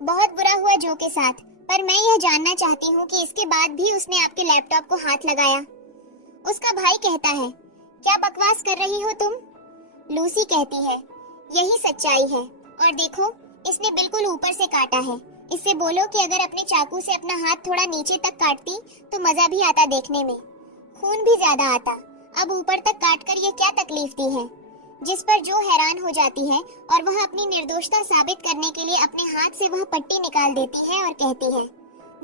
बहुत बुरा हुआ जो के साथ, पर मैं यह जानना चाहती हूँ कि इसके बाद भी उसने आपके लैपटॉप को हाथ लगाया। उसका भाई कहता है, क्या बकवास कर रही हो तुम? लूसी कहती है, यही सच्चाई है, और देखो इसने बिल्कुल ऊपर से काटा है। इससे बोलो कि अगर अपने चाकू से अपना हाथ थोड़ा नीचे तक काटती तो मजा भी आता देखने में, खून भी ज्यादा आता। अब ऊपर तक काटकर ये क्या तकलीफ दी है? जिस पर जो हैरान हो जाती है और वह अपनी निर्दोषता साबित करने के लिए अपने हाथ से वह पट्टी निकाल देती है और कहती है,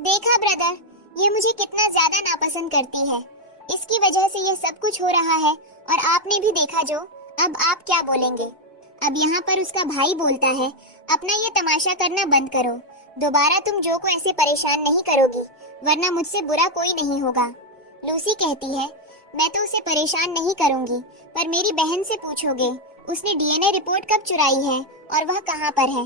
देखा ब्रदर, ये मुझे कितना ज्यादा नापसंद करती है, इसकी वजह से यह सब कुछ हो रहा है और आपने भी देखा जो, अब आप क्या बोलेंगे? अब यहाँ पर उसका भाई बोलता है, अपना ये तमाशा करना बंद करो, दोबारा तुम जो को ऐसे परेशान नहीं करोगी, वरना मुझसे बुरा कोई नहीं होगा। लूसी कहती है, मैं तो उसे परेशान नहीं करूंगी, पर मेरी बहन से पूछोगे, उसने डीएनए रिपोर्ट कब चुराई है और वह कहाँ पर है?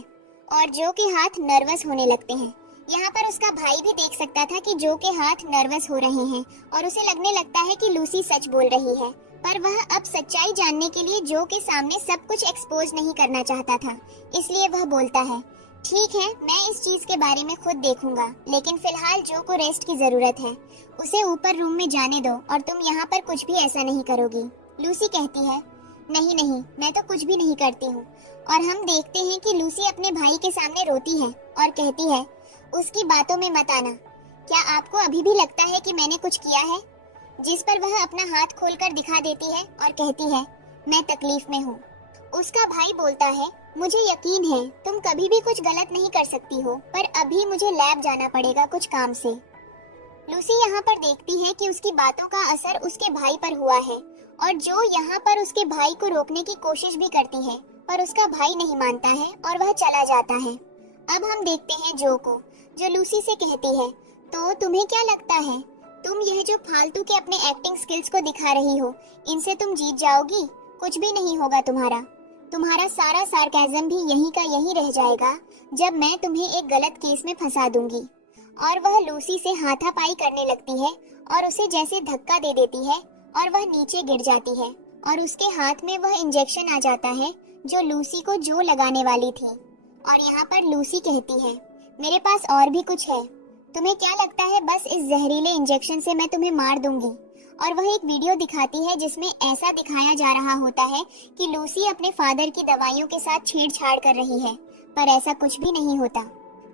और जो के हाथ नर्वस होने लगते हैं। यहाँ पर उसका भाई भी देख सकता था कि जो के हाथ नर्वस हो रहे हैं और उसे लगने लगता है कि लूसी सच बोल रही है, पर वह अब सच्चाई जानने के लिए जो के सामने सब कुछ एक्सपोज नहीं करना चाहता था, इसलिए वह बोलता है, ठीक है, मैं इस चीज के बारे में खुद देखूंगा, लेकिन फिलहाल जो को रेस्ट की जरूरत है, उसे ऊपर रूम में जाने दो और तुम यहाँ पर कुछ भी ऐसा नहीं करोगी। लूसी कहती है, नहीं नहीं, मैं तो कुछ भी नहीं करती हूँ। और हम देखते हैं कि लूसी अपने भाई के सामने रोती है और कहती है, उसकी बातों में मत आना, क्या आपको अभी भी लगता है कि मैंने कुछ किया है? जिस पर वह अपना हाथ खोलकर दिखा देती है और कहती है, मैं तकलीफ में हूँ। उसका भाई बोलता है, मुझे यकीन है तुम कभी भी कुछ गलत नहीं कर सकती हो, पर अभी मुझे लैब जाना पड़ेगा कुछ काम से। लूसी यहाँ पर देखती है कि उसकी बातों का असर उसके भाई पर हुआ है और जो यहाँ पर उसके भाई को रोकने की कोशिश भी करती है, पर उसका भाई नहीं मानता है और वह चला जाता है। अब हम देखते हैं जो को, जो लूसी से कहती है, तो तुम्हें क्या लगता है, तुम यह जो फालतू के अपने एक्टिंग स्किल्स को दिखा रही हो, इनसे तुम जीत जाओगी? कुछ भी नहीं होगा तुम्हारा सारा सार्केज्म भी यहीं का यहीं रह जाएगा जब मैं तुम्हें एक गलत केस में फंसा दूंगी। और वह लूसी से हाथापाई करने लगती है और उसे जैसे धक्का दे देती है और वह नीचे गिर जाती है और उसके हाथ में वह इंजेक्शन आ जाता है जो लूसी को जो लगाने वाली थी। और यहाँ पर लूसी कहती है, मेरे पास और भी कुछ है, तुम्हें क्या लगता है बस इस जहरीले इंजेक्शन से मैं तुम्हें मार दूंगी? और वह एक वीडियो दिखाती है जिसमें ऐसा दिखाया जा रहा होता है कि लूसी अपने फादर की दवाइयों के साथ छेड़छाड़ कर रही है, पर ऐसा कुछ भी नहीं होता।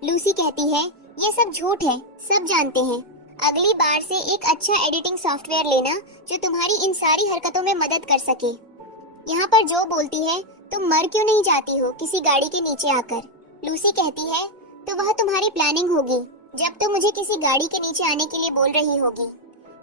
लूसी कहती है, ये सब झूठ है, सब जानते हैं। अगली बार से एक अच्छा एडिटिंग सॉफ्टवेयर लेना जो तुम्हारी इन सारी हरकतों में मदद कर सके। यहाँ पर जो बोलती है, तुम मर क्यों नहीं जाती हो किसी गाड़ी के नीचे आकर? लूसी कहती है, तो वह तुम्हारी प्लानिंग होगी जब तुम मुझे किसी गाड़ी के नीचे आने के लिए बोल रही होगी।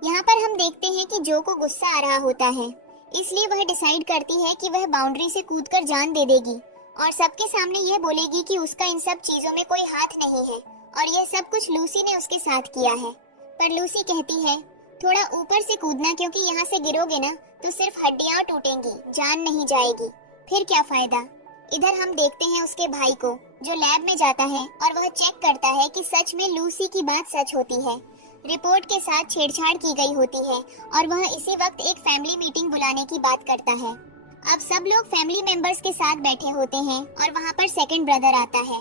यहाँ पर हम देखते हैं कि जो को गुस्सा आ रहा होता है, इसलिए वह डिसाइड करती है कि वह बाउंड्री से कूदकर जान दे देगी और सबके सामने यह बोलेगी कि उसका इन सब चीजों में कोई हाथ नहीं है और यह सब कुछ लूसी ने उसके साथ किया है। पर लूसी कहती है, थोड़ा ऊपर से कूदना, क्योंकि यहाँ से गिरोगे ना तो सिर्फ हड्डियां टूटेंगी, जान नहीं जाएगी, फिर क्या फायदा। इधर हम देखते हैं उसके भाई को, जो लैब में जाता है और वह चेक करता है कि सच में लूसी की बात सच होती है। रिपोर्ट के साथ छेड़छाड़ की गई होती है और वह इसी वक्त एक फैमिली मीटिंग बुलाने की बात करता है। अब सब लोग फैमिली मेंबर्स के साथ बैठे होते हैं और वहाँ पर सेकंड ब्रदर आता है।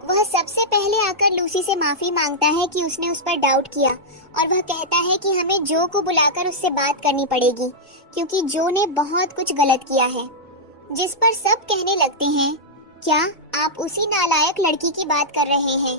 वह सबसे पहले आकर लूसी से माफी मांगता है कि उसने उस पर डाउट किया और वह कहता है कि हमें जो को बुलाकर उससे बात करनी पड़ेगी, क्योंकि जो ने बहुत कुछ गलत किया है। जिस पर सब कहने लगते हैं, क्या आप उसी नालायक लड़की की बात कर रहे हैं?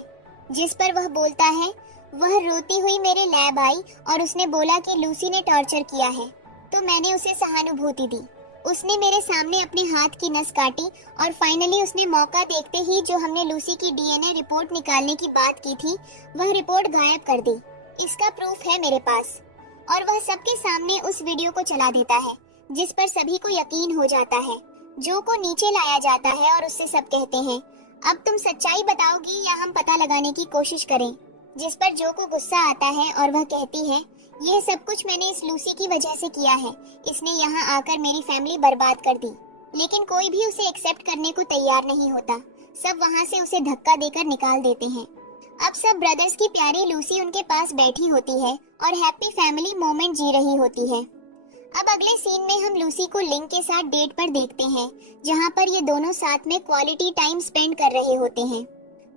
जिस पर वह बोलता है, वह रोती हुई मेरे लैब आई और उसने बोला कि लूसी ने टॉर्चर किया है, तो मैंने उसे सहानुभूति दी। उसने मेरे सामने अपने हाथ की नस काटी और फाइनली उसने मौका देखते ही जो हमने लूसी की डीएनए रिपोर्ट निकालने की बात की थी, वह रिपोर्ट गायब कर दी। इसका प्रूफ है मेरे पास। और वह सबके सामने उस वीडियो को चला देता है, जिस पर सभी को यकीन हो जाता है। जो को नीचे लाया जाता है और उससे सब कहते हैं, अब तुम सच्चाई बताओगी या हम पता लगाने की कोशिश करें? जिस पर जो को गुस्सा आता है और वह कहती है, यह सब कुछ मैंने इस लूसी की वजह से किया है। इसने यहाँ आकर मेरी फैमिली बर्बाद कर दी। लेकिन कोई भी उसे एक्सेप्ट करने को तैयार नहीं होता। सब वहाँ से उसे धक्का देकर निकाल देते हैं। अब सब ब्रदर्स की प्यारी लूसी उनके पास बैठी होती है और हैप्पी फैमिली मोमेंट जी रही होती है। अब अगले सीन में हम लूसी को लिंग के साथ डेट पर देखते हैं, जहाँ पर ये दोनों साथ में क्वालिटी टाइम स्पेंड कर रहे होते हैं।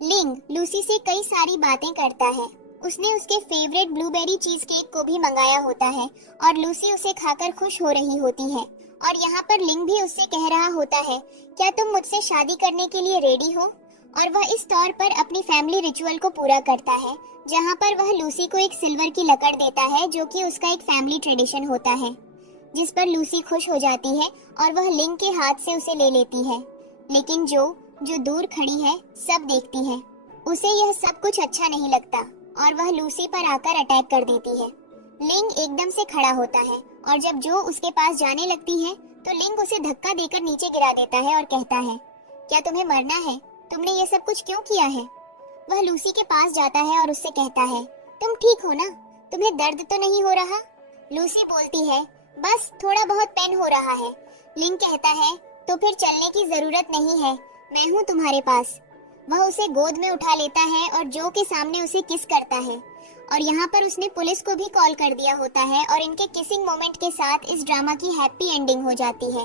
लिंग लूसी से कई सारी बातें करता है। उसने उसके फेवरेट ब्लूबेरी चीज केक को भी मंगाया होता है और लूसी उसे खाकर खुश हो रही होती है। और यहाँ पर लिंग भी उससे कह रहा होता है, क्या तुम मुझसे शादी करने के लिए रेडी हो? और वह इस तौर पर अपनी फैमिली रिचुअल को पूरा करता है, जहाँ पर वह लूसी को एक सिल्वर की लकड़ देता है, जो कि उसका एक फैमिली ट्रेडिशन होता है। जिस पर लूसी खुश हो जाती है और वह लिंग के हाथ से उसे ले लेती है। लेकिन जो दूर खड़ी है सब देखती है। उसे यह सब कुछ अच्छा नहीं लगता और वह लूसी पर आकर अटैक कर देती है। लिंग एकदम से खड़ा होता है और जब जो उसके पास जाने लगती है तो लिंग उसे धक्का देकर नीचे गिरा देता है और कहता है, क्या तुम्हें मरना है? तुमने ये सब कुछ क्यों किया है? वह लूसी के पास जाता है और उससे कहता है, तुम ठीक हो ना? तुम्हें दर्द तो नहीं हो रहा? लूसी बोलती है, बस थोड़ा बहुत पेन हो रहा है। लिंग कहता है, तो फिर चलने की जरूरत नहीं है, मैं हूँ तुम्हारे पास। वह उसे गोद में उठा लेता है और जो के सामने उसे किस करता है। और यहाँ पर उसने पुलिस को भी कॉल कर दिया होता है और इनके किसिंग मोमेंट के साथ इस ड्रामा की हैप्पी एंडिंग हो जाती है।